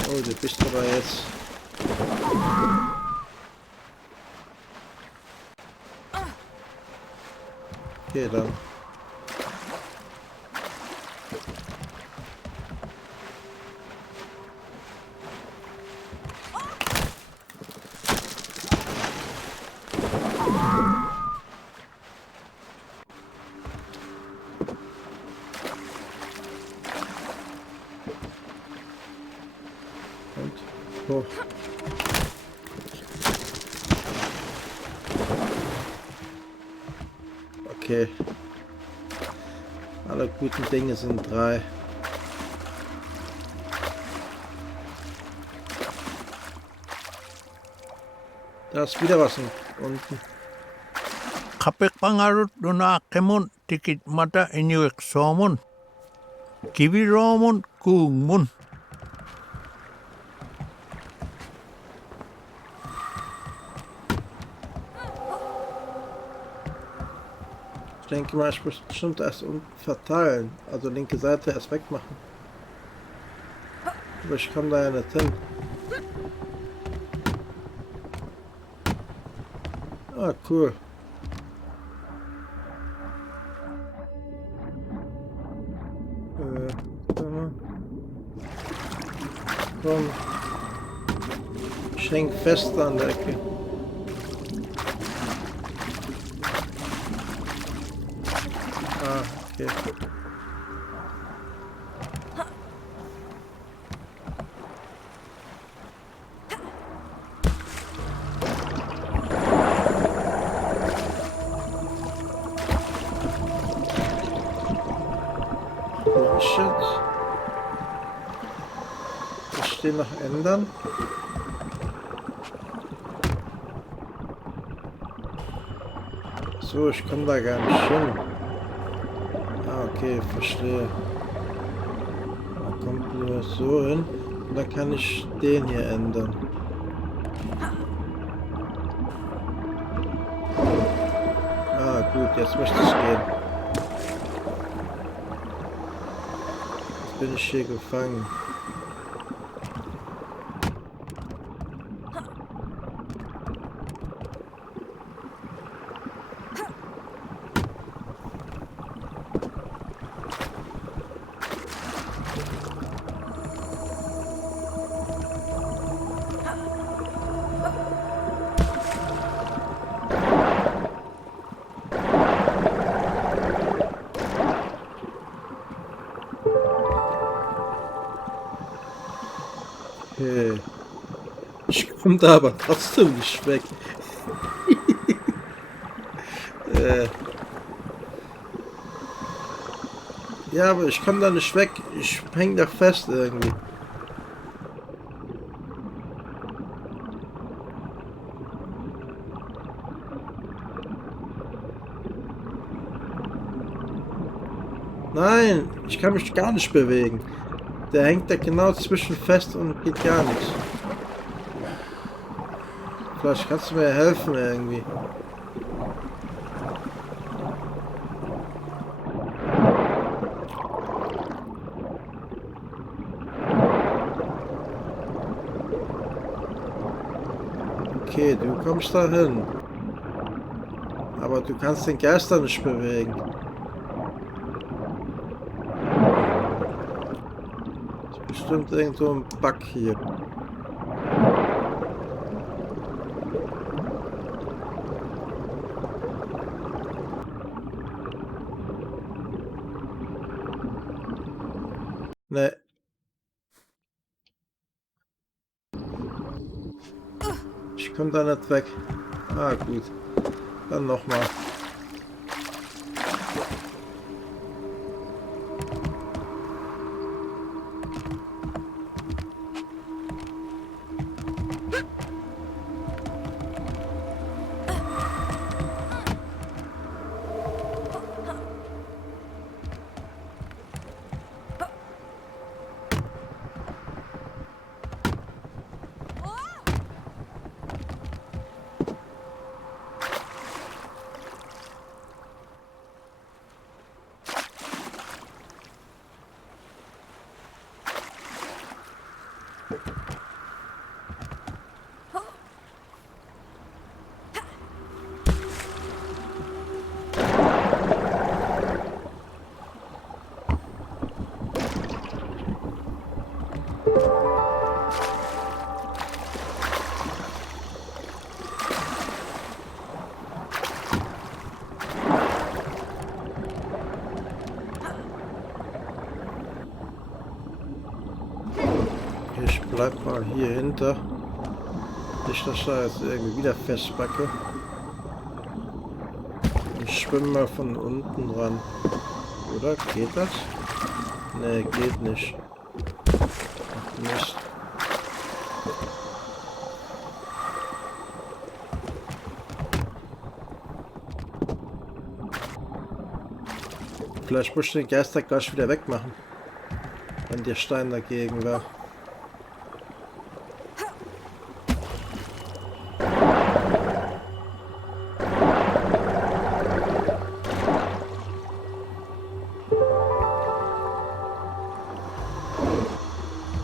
Oh, du bist aber jetzt... Okay, dann. Und hoch. Okay. Alle guten Dinge sind 3. Da ist wieder was unten. Kapek pangarut duna kemun tikit mata inyuek somun. Kiwi romun kumun. Ich denke mal, ich muss bestimmt erst unten verteilen. Also linke Seite erst wegmachen. Aber ich komme da ja nicht hin. Ah, cool. Komm. Ich häng fest an der Ecke. Ah, okay. Shit. Das steht noch ändern. So, ich komme da gar nicht hin. Ah, okay, verstehe. Man kommt nur so hin und dann kann ich den hier ändern. Ah, gut, jetzt möchte ich gehen. Jetzt bin ich hier gefangen. Okay. Ich komme da aber trotzdem nicht weg. Ja, aber ich komme da nicht weg. Ich häng da fest irgendwie. Nein, ich kann mich gar nicht bewegen. Der hängt da genau zwischen fest und geht gar nichts. Vielleicht kannst du mir helfen irgendwie. Okay, du kommst da hin. Aber du kannst den Geister nicht bewegen. Das ist bestimmt irgendwo ein Bug hier. Ne. Ich komme da nicht weg. Ah, gut. Dann nochmal. Ich bleib mal hier hinter. Nicht, dass ich da jetzt irgendwie wieder festbacke. Ich schwimme mal von unten ran. Oder? Geht das? Nee, geht nicht. Ach, Mist. Vielleicht muss ich den Geister gleich wieder wegmachen. Wenn der Stein dagegen war.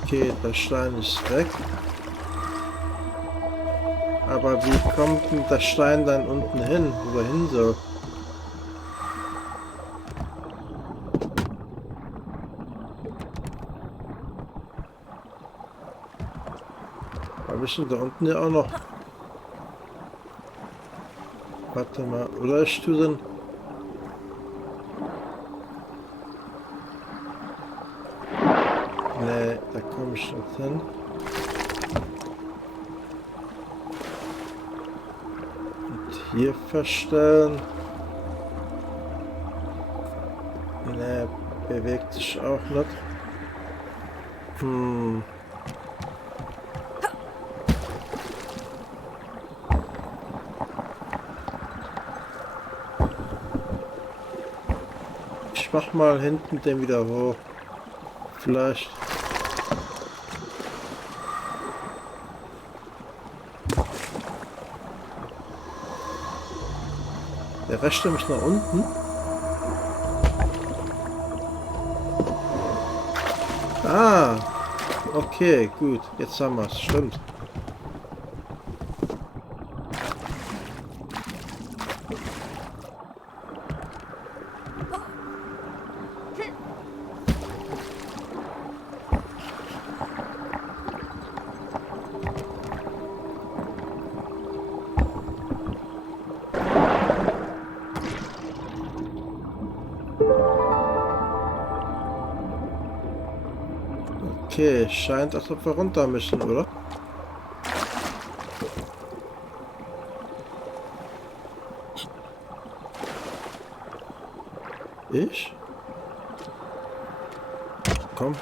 Okay, der Stein ist weg. Aber wie kommt denn der Stein dann unten hin, wo er hin soll? Wir sind da unten ja auch noch. Warte mal, oder ich tue den. Nee, da komme ich nicht hin. Und hier verstellen. Nee, bewegt sich auch nicht. Ich mach mal hinten den wieder hoch. Vielleicht. Der rechte muss nach unten. Ah! Okay, gut. Jetzt haben wir es. Stimmt. Okay, scheint, als ob wir runter müssen, oder? Ich? Komm.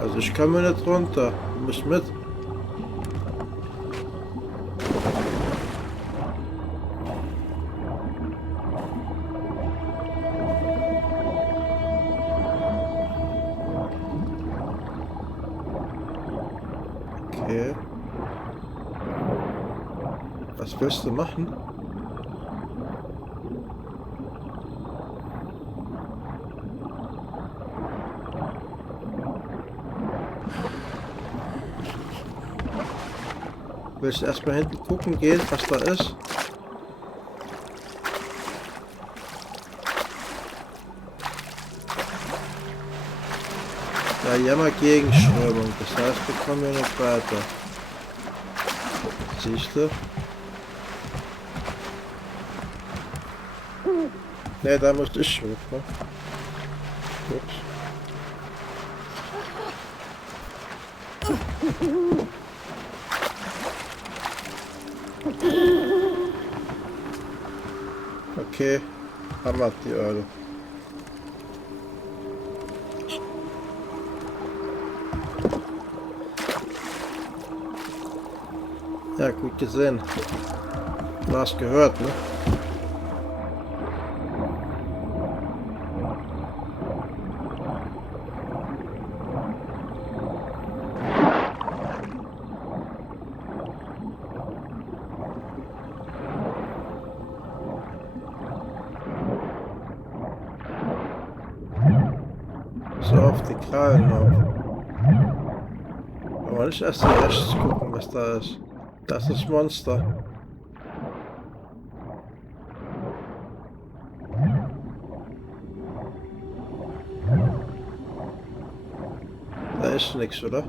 Also ich kann mir nicht runter. Du musst mit. Okay. Was willst du machen? Willst du erstmal hinten gucken gehen, was da ist? Ja, hier haben wir Gegenströmung, das heißt, wir kommen hier nicht weiter. Siehst du? Ne, da musste ich hoch, ne? Ups. Okay, haben wir die Eule. Ja, gut gesehen. Du hast gehört, ne? So auf die Krallen auf. Aber nicht erst rechts gucken, was da ist. Das ist Monster. Da ist nichts, oder?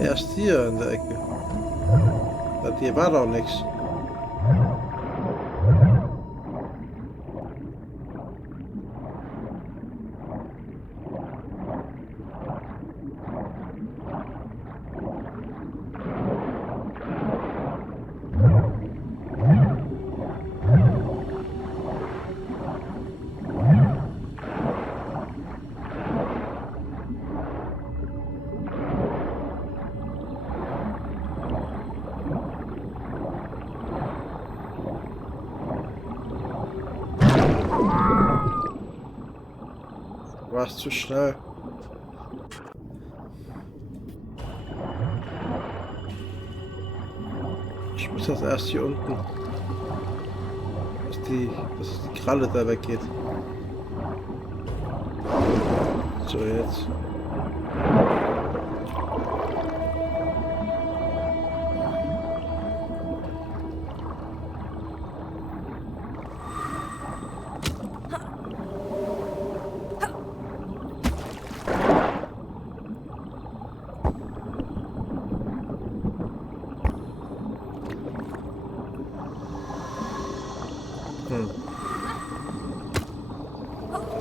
Erst hier in der Ecke. Hier war doch nichts. Warst zu schnell. Ich muss das erst hier unten. Dass die Kralle da weggeht. So, jetzt.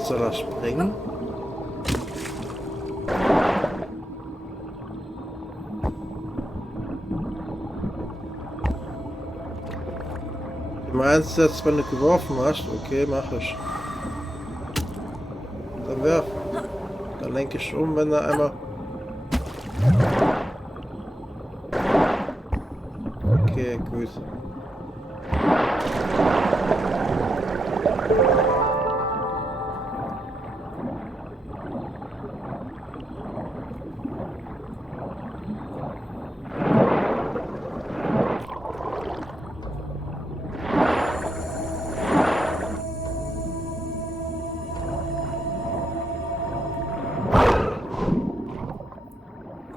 Soll er springen? Du meinst jetzt, wenn du geworfen hast? Okay, mach ich. Dann werf. Dann lenke ich um, wenn er einmal... Okay, gut.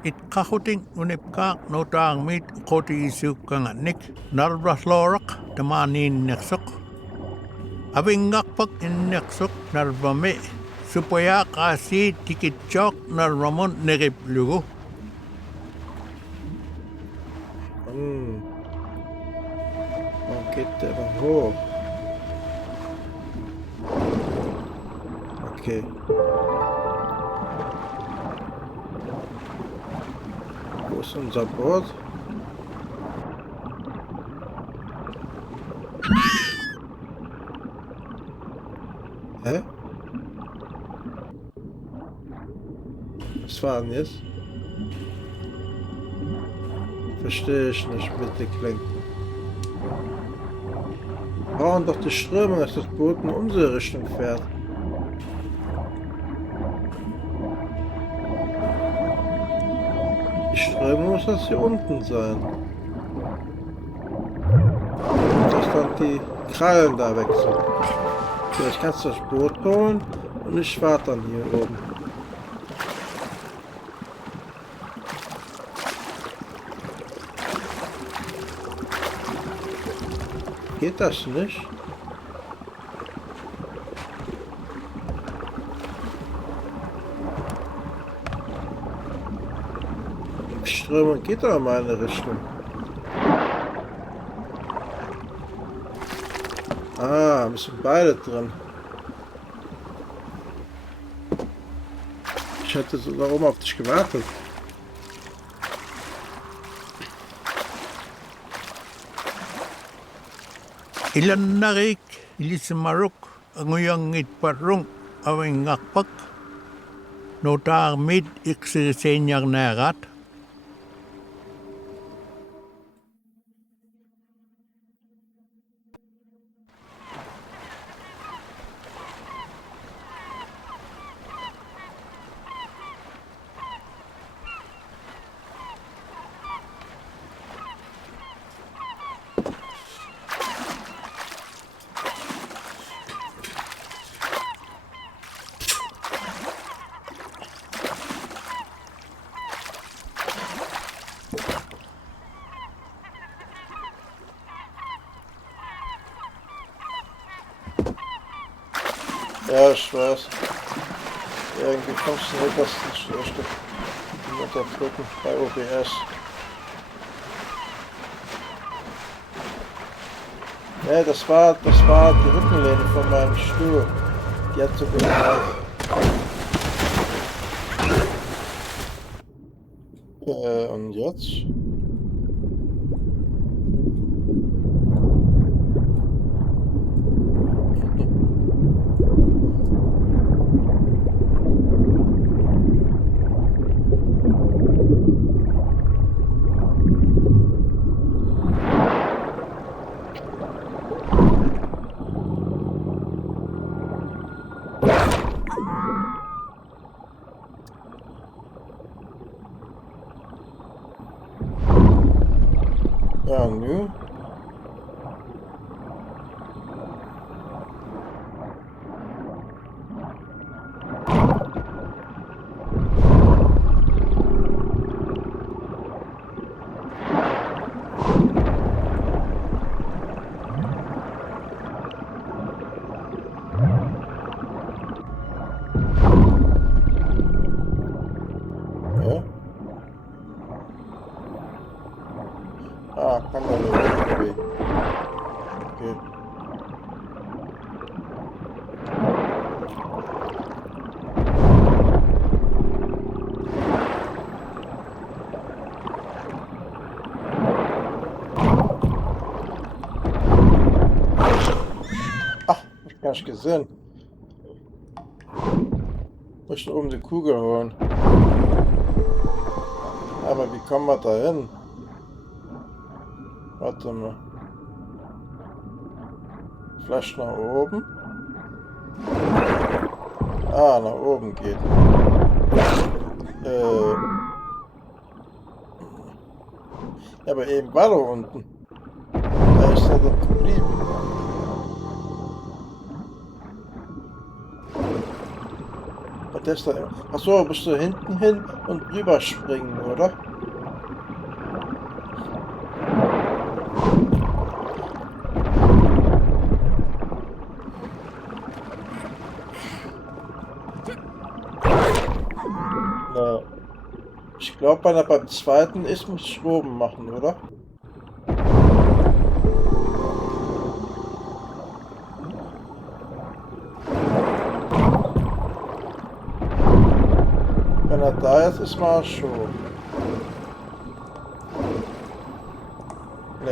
It kahuting unipkak no tang mit koti isu kanganik narwas lorak tamanin neksok. Abingakpak in neksok narvame supaya kasi tikit chok narvamon negip lugu. Warum geht der da hoch? Okay. Wo ist unser Boot? Hä? Was war denn jetzt? Verstehe ich nicht mit den Klinken. Wir brauchen doch die Strömung, dass das Boot in unsere Richtung fährt. Die Strömung muss das hier unten sein. Dass dann die Krallen da weg sind. Vielleicht kannst du das Boot holen und ich warte dann hier oben. Geht das nicht? Die Strömung geht doch in meine Richtung. Ah, wir sind beide drin. Ich hätte so da oben auf dich gewartet. Ilan narik ilisamaruk anguyang itparung awing ngakpak no tang mit iksisenyang nagat. Ja, ich weiß. Irgendwie kommst du nicht aus dem Stich. Unterdrücken bei OBS. Ja, das war die Rückenlehne von meinem Stuhl. Die hat so gemacht. Und jetzt? Ja, nu? Ja. Ah, kann man nur hochbewegen. Okay. Ach, hab ich gar nicht gesehen. Muss ich oben die Kugel holen. Aber wie kommen wir da hin? Warte mal. Vielleicht nach oben? Ah, nach oben geht. Ja, aber eben war da unten. Da ist er doch geblieben. Und das da. Achso, musst du hinten hin und rüber springen, oder? Na, ich glaube, beim zweiten ist, muss ich oben machen, oder? Wenn er da ist mal schon. Nee.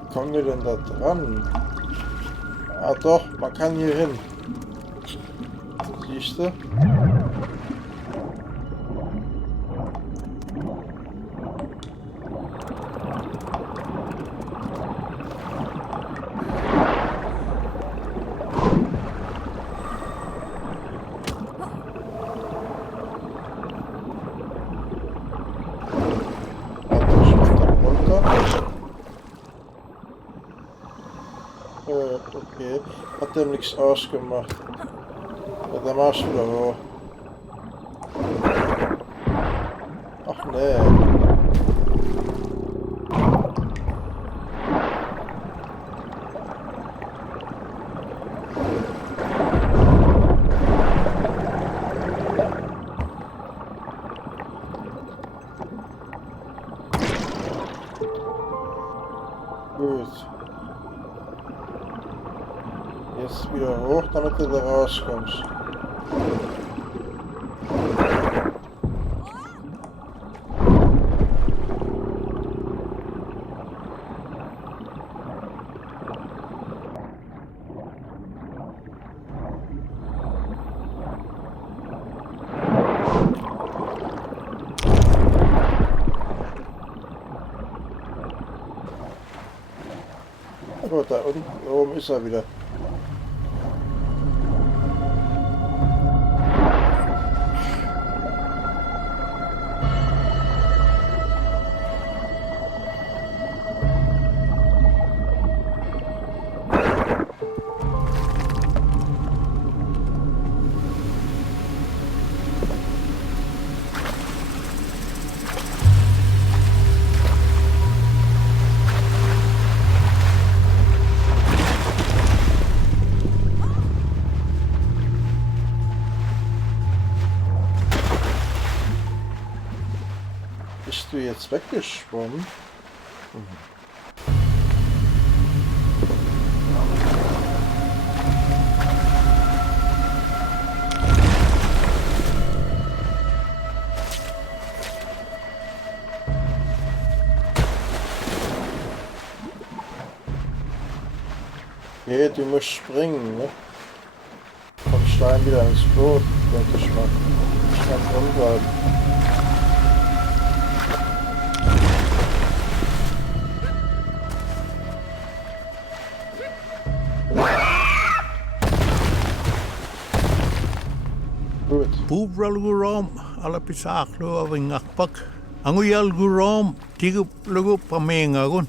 Wie kommen wir denn da dran? Ah doch, man kann hier hin. Siehst du? Okay, hat dem nichts ausgemacht. Ja, dann machst du wieder hoch. Ach nee. Gut. Jetzt wieder hoch, damit du da rauskommst. Oh, da unten oben ist er wieder. jetzt weggeschwommen? Okay, du musst springen, ne? Vom Stein wieder ins Boot, denke ich mal. Ganz umbleiben. Gut. Pubral gurom, ala pisak lo awing akpak. Anguyal gurom, tigup lugup pamengagun.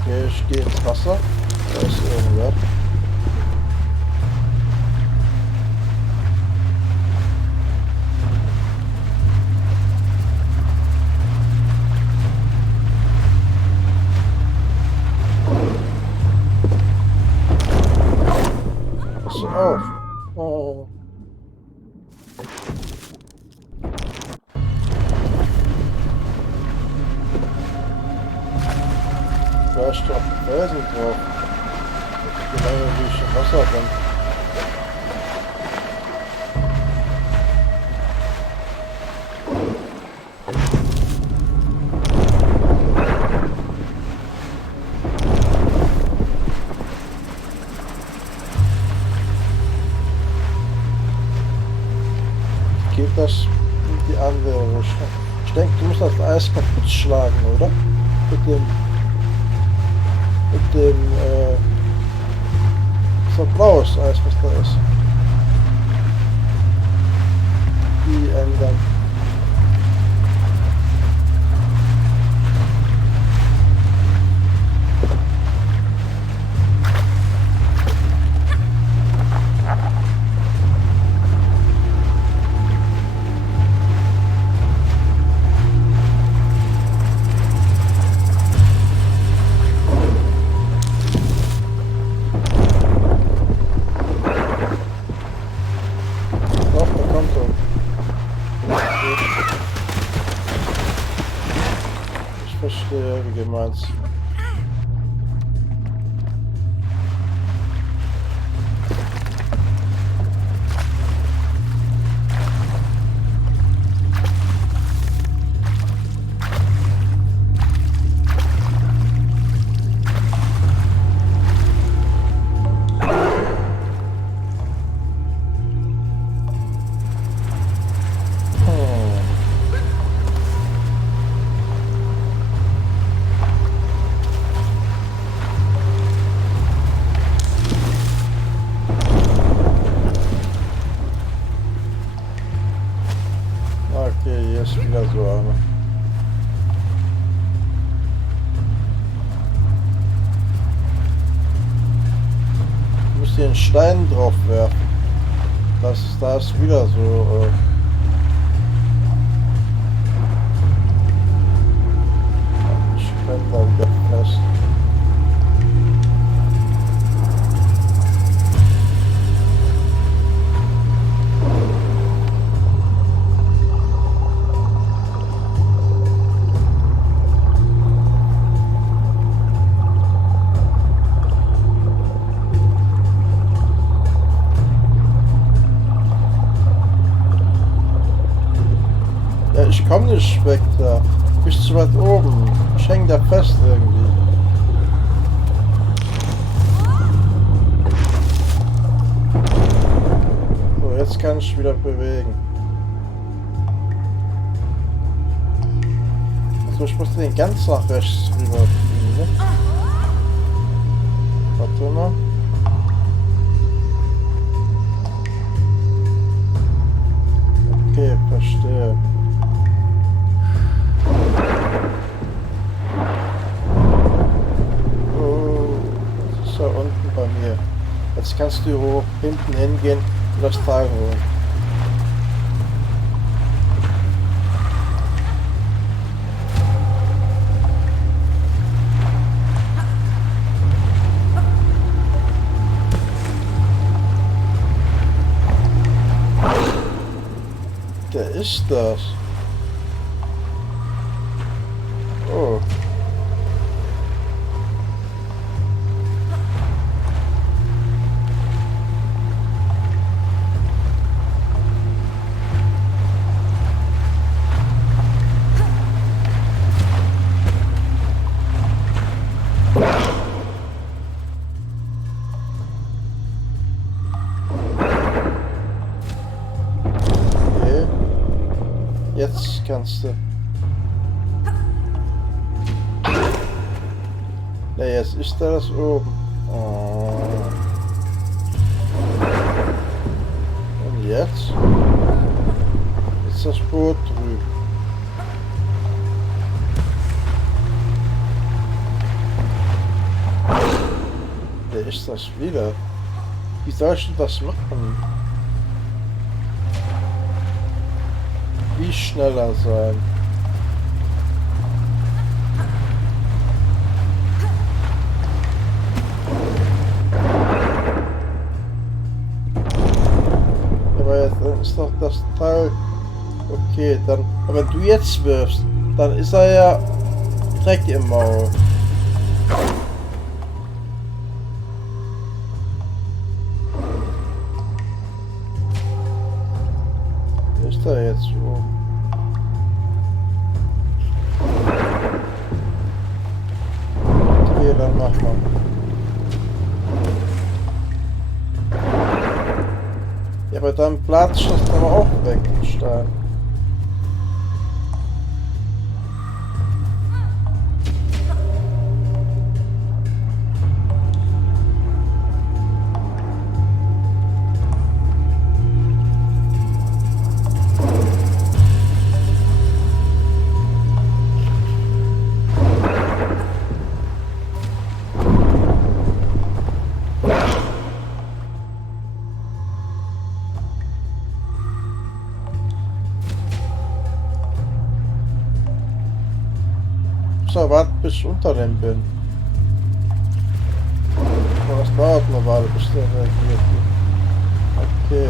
Okay, ich gehe ins Wasser. Da ist irgendwer. Pass auf. Oh. Vielleicht auf den Felsen drauf. Solange wie ich im Wasser bin. Geht das in die andere Richtung? Ich denke, du musst das Eis kaputt schlagen, oder? Mit dem so blaues Eis, was da ist. Die ändern. Ich verstehe, wie gemeint. Okay, hier ist wieder so eine. Ich muss hier einen Stein drauf werfen. Da ist wieder so. Ich bin da wieder fest. Ich komme nicht weg da. Du bist zu weit oben. Ich häng da fest irgendwie. So, jetzt kann ich wieder bewegen. So, ich muss den ganz nach rechts rüberfliegen, ne? Warte mal. Okay, verstehe. Da unten bei mir. Jetzt kannst du hoch hinten hingehen und das Teil holen. ist das? Oh. Okay. Jetzt kannst du. Ne, jetzt ist das oben. Oh. Und jetzt? Jetzt ist das Boot drüben. Der ist das wieder. Wie sollst du das machen? Wie schneller sein? Aber jetzt dann ist doch das Teil okay. Dann, aber wenn du jetzt wirfst, dann ist er ja Dreck im Maul. Ist er jetzt so? Okay, dann mach mal. Ja, aber dann platzt das aber auch weg, den Stein. So, warte, bis ich unter dem bin. Aber das dauert eine Weile, bis der reagiert. Okay.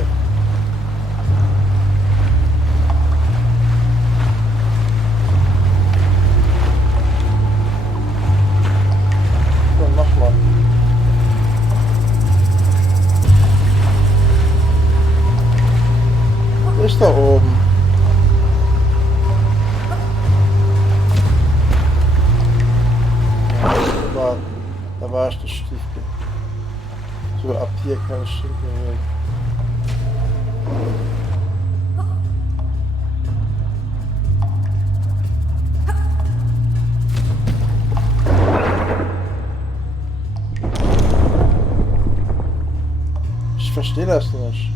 So, mach mal. Der ist da oben. Da war ich das Stiefel. So, ab hier kann ich schon bewegen. Ich verstehe das nicht.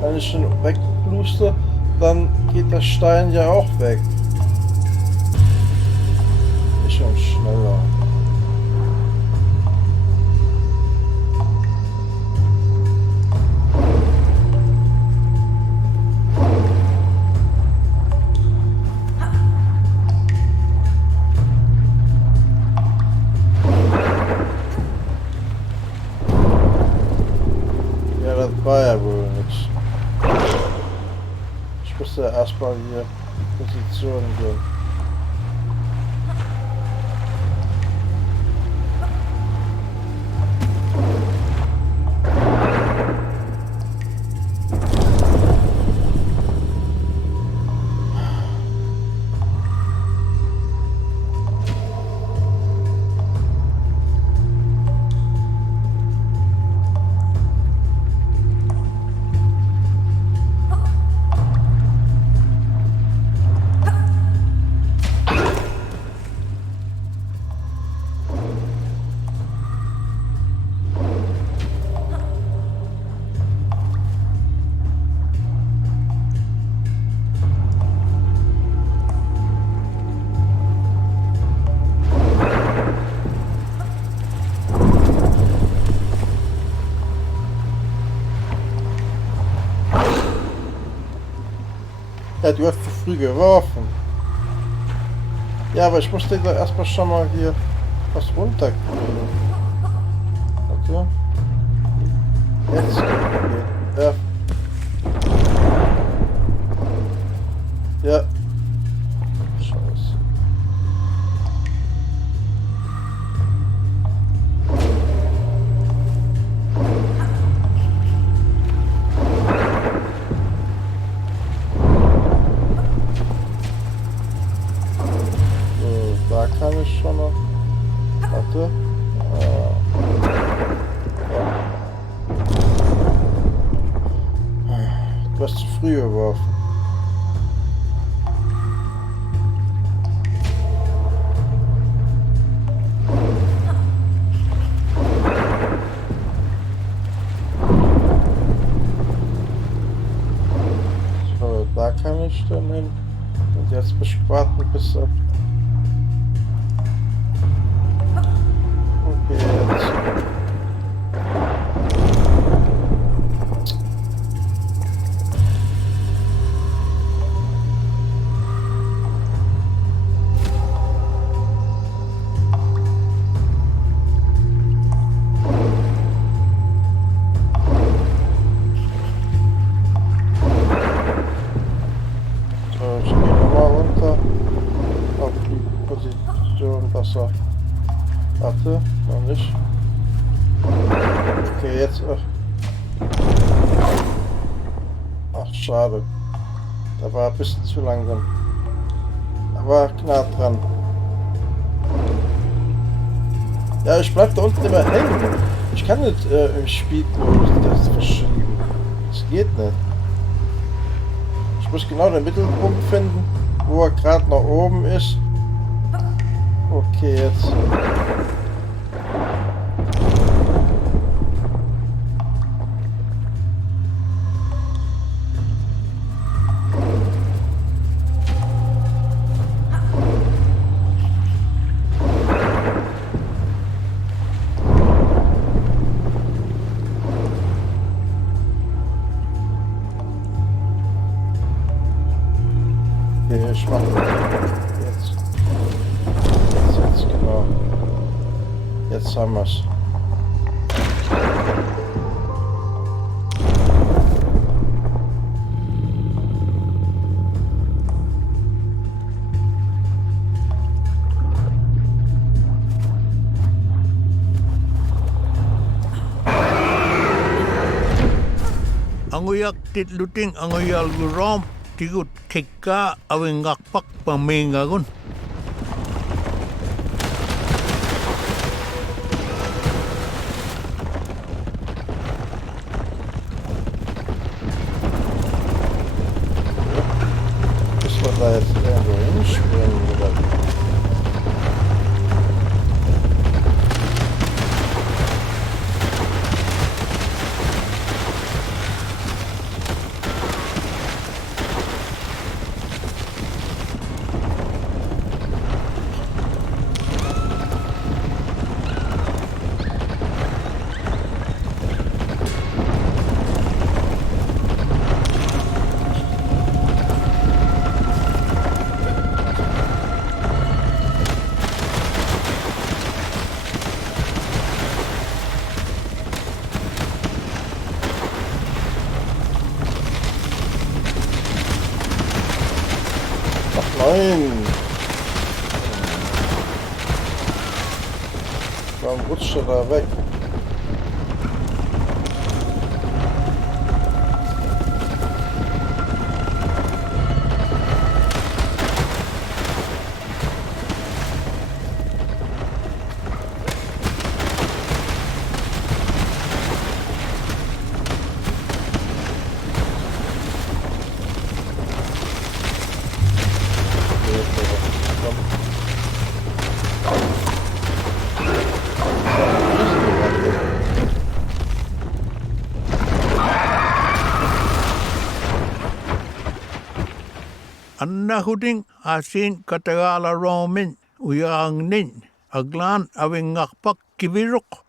Wenn ich schon wegbluste, dann geht der Stein ja auch weg. Schon schneller. Ja, das war ja wohl nichts. Ich musste ja erstmal hier Position gehen. Ja, du hast zu früh geworfen. Ja, aber ich musste da erstmal schon mal hier was runterkriegen. Okay. Jetzt gehen. Ja. früh geworfen. So, da kann ich dann hin. Und jetzt muss ich warten, bis er... Okay, jetzt... Ich gehe nochmal runter auf die Position, dass er... Warte, noch nicht. Okay, jetzt... Ach, schade. Da war ein bisschen zu langsam. Aber knapp dran. Ja, ich bleib da unten immer hängen. Ich kann nicht im Speedmodus das verschieben. Das geht nicht. Ich muss genau den Mittelpunkt finden, wo er gerade nach oben ist. Okay, jetzt. Okay, ich mache jetzt. Jetzt, genau. Jetzt haben wir's. Anguyak tit luting anguyal gurom tigut kekka awengak pak pamengagun. Müssen wir da jetzt irgendwo hinspringen oder? Nein! Warum rutscht er da weg? Annahuding asin katagala romin uyang nin aglan awengakpak kivirok.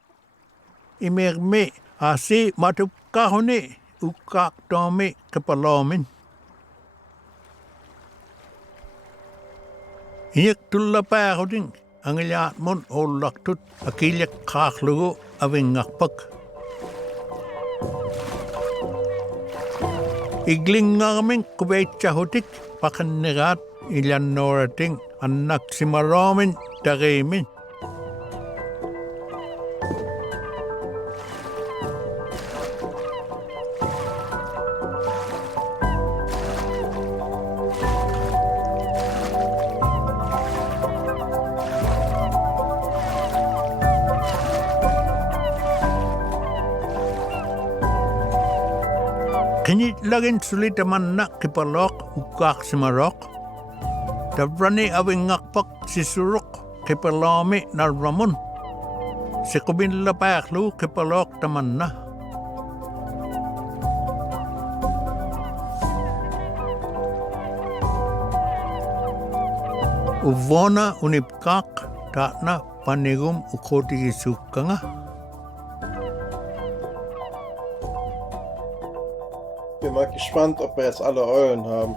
Imerme asi matupkahuni ukak tomi kepalomin. Iyak tullapahuding ang ilyat mon olaktut akilyak kaklugo awengakpak. Igling ngamin kubetsahutik pakannegat ilan norating anak simaromin tagimin. Kinit lagin sulitaman na kipalok ukak simarok. Tabrani awing ngakpak sisurok kipalomi narramun. Sikubin lapaklu kipalok taman na. Uvona unipkak takna panigum ukoti isukanga. Bin mal gespannt, ob wir jetzt alle Eulen haben.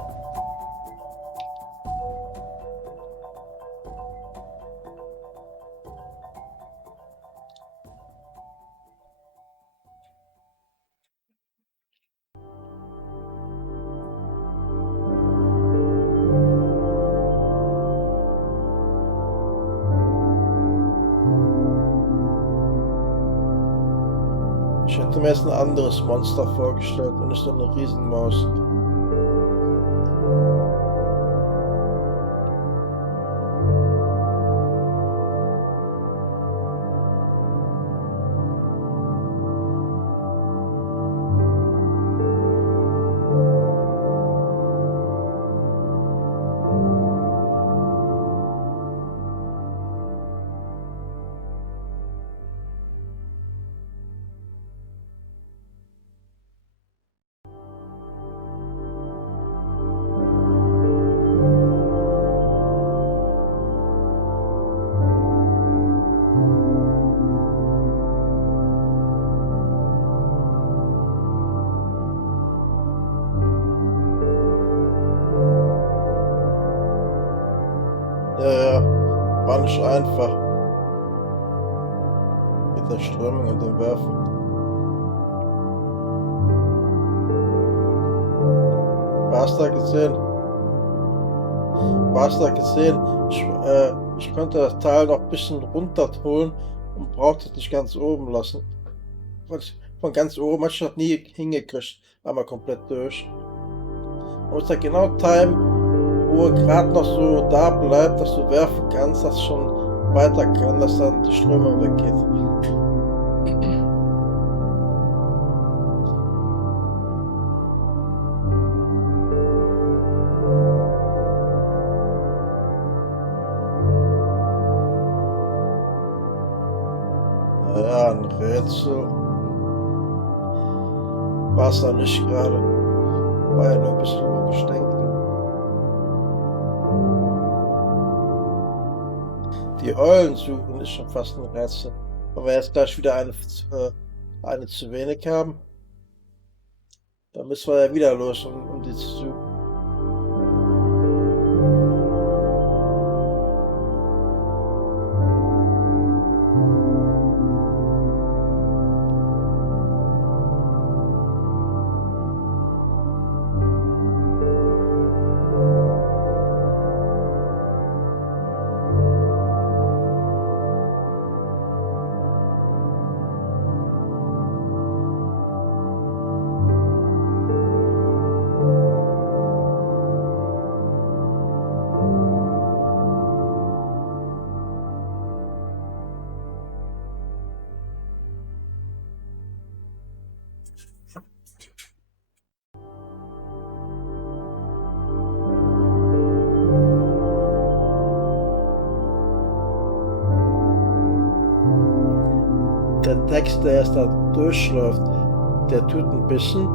Ich hätte mir jetzt ein anderes Monster vorgestellt und nicht so eine Riesenmaus. Ja, war nicht einfach. Mit der Strömung und dem Werfen. Hast du gesehen? Hast du gesehen? Ich konnte das Teil noch ein bisschen runter holen und brauchte es nicht ganz oben lassen. Von ganz oben habe ich das nie hingekriegt. Einmal komplett durch. Man muss da genau timen, wo er gerade noch so da bleibt, dass du werfen kannst, dass schon weiter kann, dass dann die Strömung weggeht. Naja, ein Rätsel war es da nicht gerade. War ja nur ein bisschen logisch denken. Die Eulen suchen ist schon fast ein Rätsel. Wenn wir jetzt gleich wieder eine zu wenig haben, dann müssen wir ja wieder los, um die zu suchen. Der Text, der erst da durchläuft, der tut ein bisschen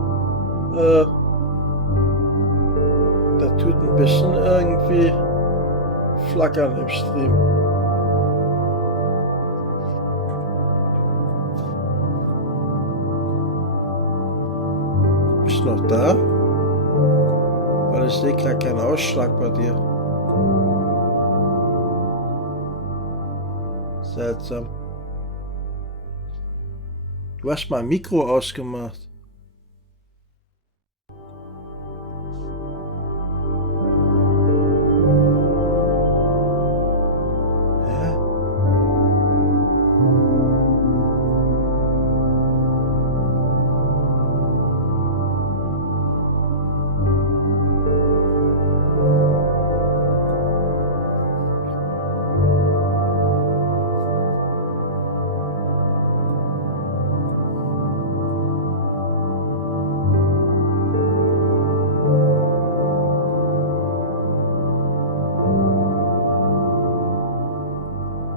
irgendwie flackern im Stream. Bist du noch da? Weil ich sehe gerade keinen Ausschlag bei dir. Seltsam. Du hast mein Mikro ausgemacht. Hä?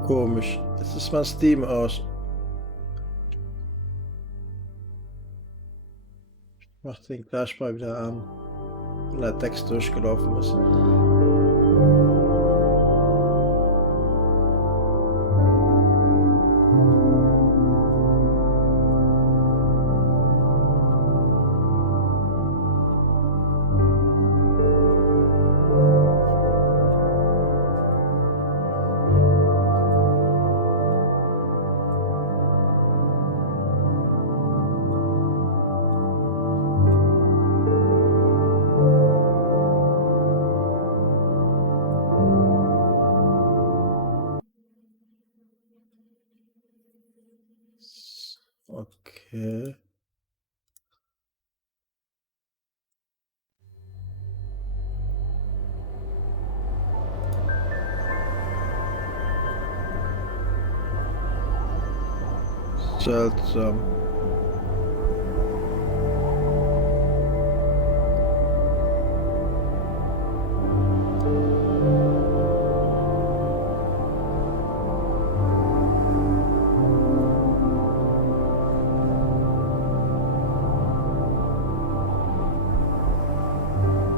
komisch. Jetzt ist mein Steam aus. Ich mach den gleich mal wieder an, wenn der Text durchgelaufen ist. Okay. Seltsam.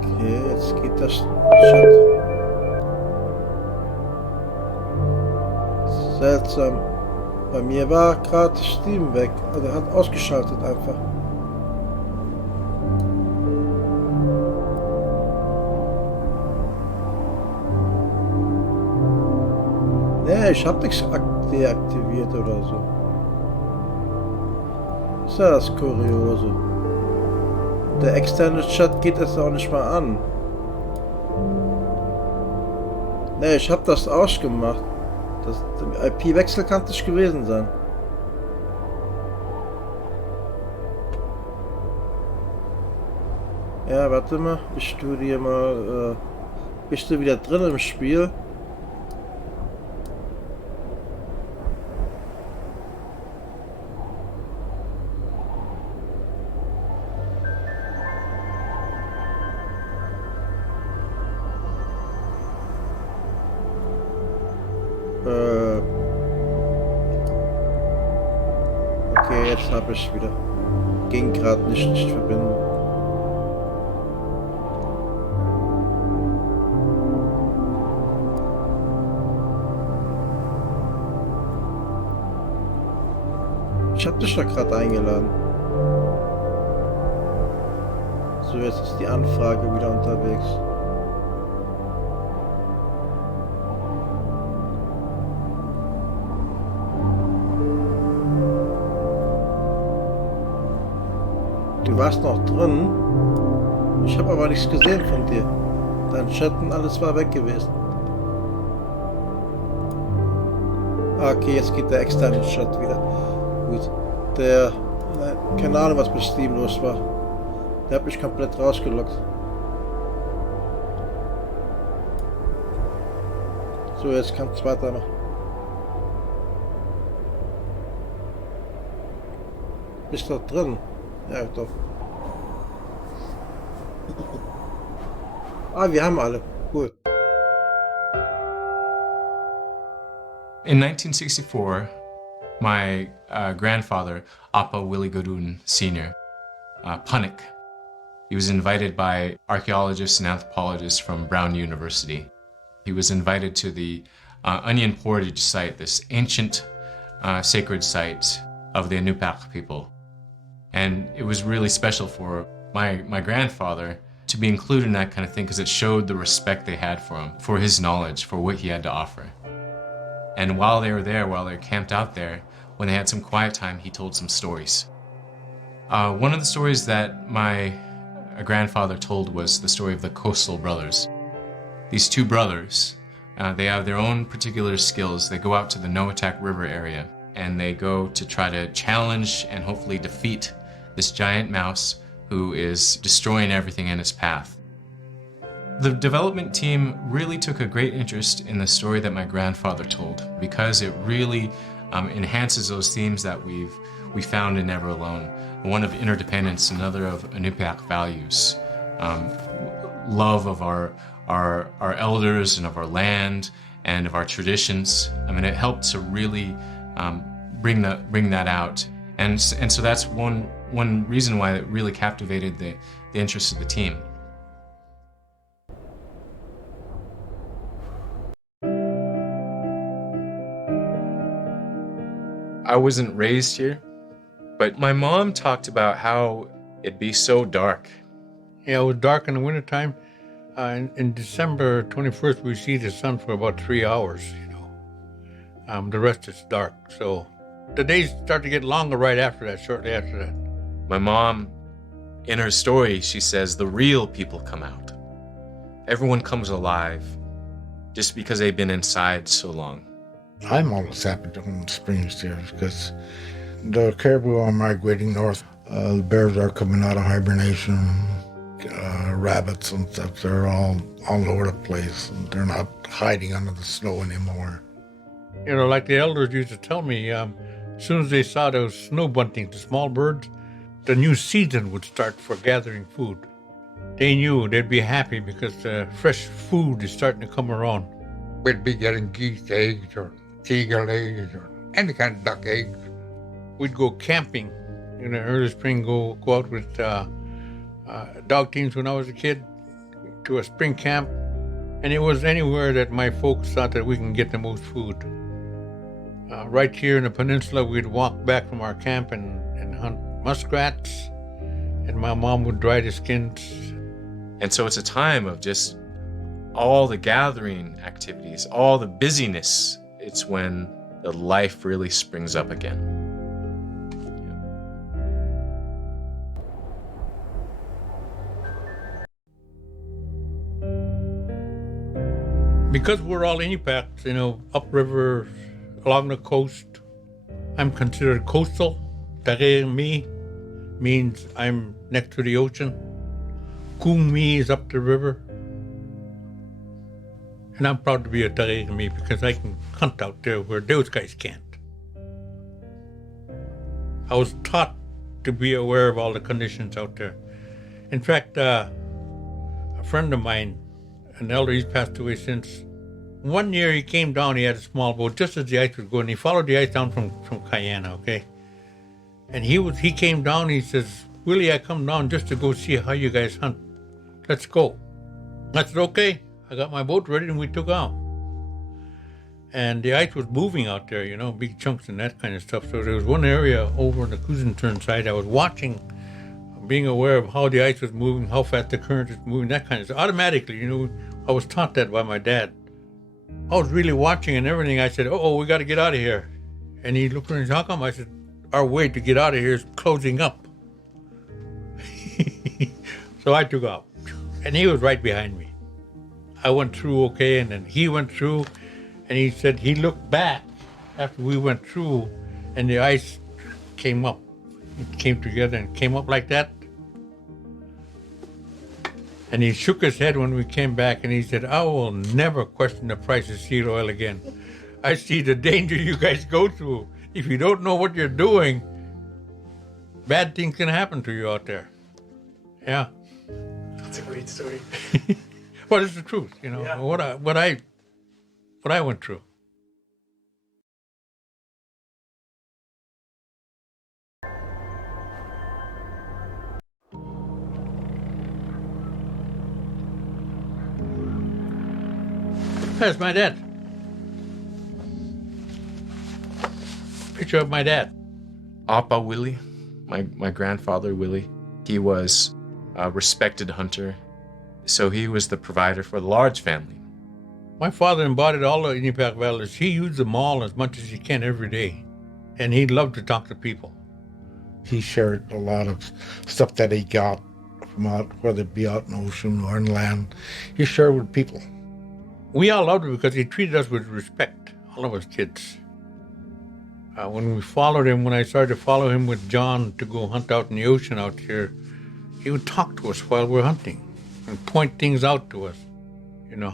Okay, jetzt geht das Chat. Seltsam. Bei mir war gerade Steam weg, also hat ausgeschaltet einfach. Nee, ich hab nichts deaktiviert oder so. Ist ja das Kuriose. Der externe Chat geht jetzt auch nicht mal an. Nee, ich hab das ausgemacht. Der IP-Wechsel kann nicht gewesen sein. Ja, warte mal. Ich tue dir mal... bist du wieder drin im Spiel? Okay, jetzt habe ich wieder. Ging gerade nicht verbinden. Ich habe dich doch gerade eingeladen. So, jetzt ist die Anfrage wieder unterwegs. Du warst noch drin. Ich habe aber nichts gesehen von dir. Dein Chat und alles war weg gewesen. Ah, okay, jetzt geht der externe Chat wieder. Gut. Der... keine Ahnung, was bei Steam los war. Der hat mich komplett rausgelockt. So, jetzt kannst du weitermachen. Bist du drin? Ja, doch. Ah, wir haben alle. Cool. In 1964, my grandfather, Appa Willie Godun Sr., Punik, he was invited by archaeologists and anthropologists from Brown University. He was invited to the Onion Portage site, this ancient sacred site of the Inupiaq people. And it was really special for my grandfather to be included in that kind of thing because it showed the respect they had for him, for his knowledge, for what he had to offer. And while they were there, while they were camped out there, when they had some quiet time, he told some stories. One of the stories that my grandfather told was the story of the Coastal Brothers. These two brothers, they have their own particular skills. They go out to the Noatak River area and they go to try to challenge and hopefully defeat this giant mouse who is destroying everything in its path. The development team really took a great interest in the story that my grandfather told because it really enhances those themes that we found in Never Alone. One of interdependence, another of Inupiaq values, love of our elders and of our land, and of our traditions. I mean, it helped to really bring that out, and so that's one reason why it really captivated the interest of the team. I wasn't raised here, but my mom talked about how it'd be so dark. Yeah, it was dark in the wintertime. In December 21st, we see the sun for about 3 hours, the rest is dark. So the days start to get longer right after that, shortly after that. My mom, in her story, she says the real people come out. Everyone comes alive just because they've been inside so long. I'm always happy when spring is here because the caribou are migrating north. The bears are coming out of hibernation. Rabbits and stuff, they're all over the place. And they're not hiding under the snow anymore. Like the elders used to tell me, as soon as they saw those snow buntings, the small birds, the new season would start for gathering food. They knew they'd be happy because fresh food is starting to come around. We'd be getting geese eggs or seagull eggs or any kind of duck eggs. We'd go camping in the early spring, go out with dog teams when I was a kid to a spring camp. And it was anywhere that my folks thought that we can get the most food. Right here in the peninsula, we'd walk back from our camp and hunt muskrats, and my mom would dry the skins. And so it's a time of just all the gathering activities, all the busyness. It's when the life really springs up again. Because we're all Inupiats, upriver, along the coast, I'm considered coastal. Taremi means I'm next to the ocean. Kumi is up the river. And I'm proud to be a Taremi because I can hunt out there where those guys can't. I was taught to be aware of all the conditions out there. In fact, a friend of mine, an elder, he's passed away since. One year he came down, he had a small boat, just as the ice was going. He followed the ice down from Cayena, okay? And he came down, he says, Willie, I come down just to go see how you guys hunt. Let's go. I said, okay. I got my boat ready and we took out. And the ice was moving out there, big chunks and that kind of stuff. So there was one area over on the Kuzintern side I was watching, being aware of how the ice was moving, how fast the current was moving, that kind of stuff. Automatically, I was taught that by my dad. I was really watching and everything. I said, we got to get out of here. And he looked around and said, how come? I said, our way to get out of here is closing up. So I took off. And he was right behind me. I went through okay, and then he went through, and he said he looked back after we went through, and the ice came up. It came together and came up like that. And he shook his head when we came back, and he said, I will never question the price of seed oil again. I see the danger you guys go through. If you don't know what you're doing, bad things can happen to you out there. Yeah. That's a great story. Well, it's the truth, Yeah. what I went through. That's my dad. Picture of my dad. Appa Willie, my grandfather Willie, he was a respected hunter. So he was the provider for the large family. My father embodied all the Inupiaq values. He used them all as much as he can every day. And he loved to talk to people. He shared a lot of stuff that he got from out, whether it be out in the ocean or in land. He shared with people. We all loved him because he treated us with respect, all of us kids. When I started to follow him with John to go hunt out in the ocean out here, he would talk to us while we're hunting and point things out to us.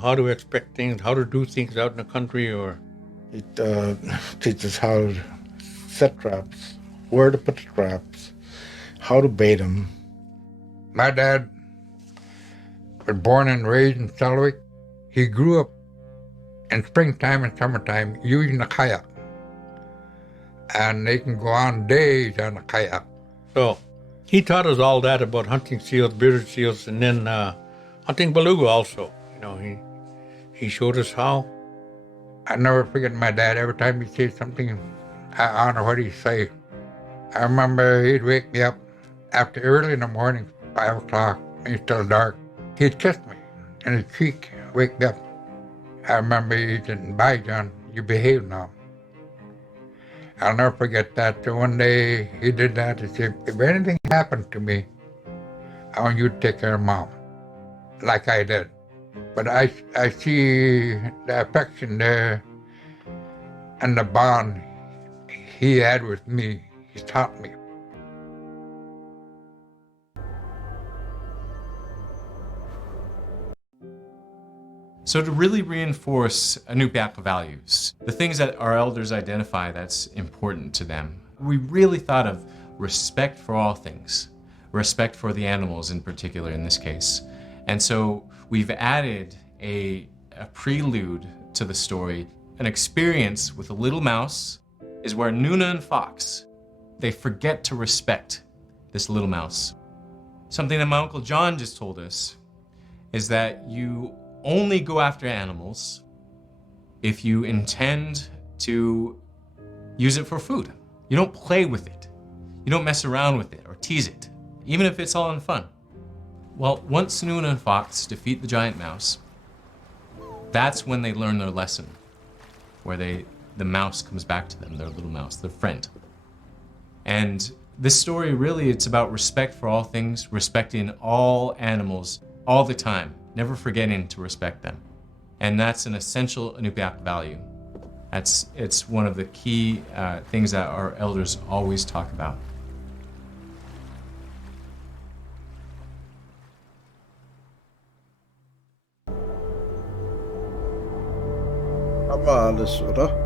How to expect things, how to do things out in the country, or... It teaches how to set traps, where to put the traps, how to bait them. My dad was born and raised in Selwick. He grew up In springtime and summertime, using a kayak. And they can go on days on a kayak. So he taught us all that about hunting seals, bearded seals, and then hunting beluga also. You know, he showed us how. I never forget my dad. Every time he said something, I honor what he say. I remember he'd wake me up after early in the morning, 5 o'clock, when it's still dark. He'd kiss me in his cheek, wake me up. I remember he said, "Bye, John, you behave now." I'll never forget that. So one day he did that. He said, "If anything happened to me, I want you to take care of Mom," like I did. But I see the affection there and the bond he had with me. He taught me. So to really reinforce Inupiaq values, the things that our elders identify that's important to them, we really thought of respect for all things, respect for the animals in particular in this case. And so we've added a prelude to the story. An experience with a little mouse is where Nuna and Fox, they forget to respect this little mouse. Something that my Uncle John just told us is that you only go after animals if you intend to use it for food. You don't play with it. You don't mess around with it or tease it, even if it's all in fun. Well, once Nuna and Fox defeat the giant mouse, that's when they learn their lesson, where the mouse comes back to them, their little mouse, their friend. And this story really, it's about respect for all things, respecting all animals all the time, never forgetting to respect them. And that's an essential Inupiaq value. It's one of the key things that our elders always talk about. Amma alles, oder?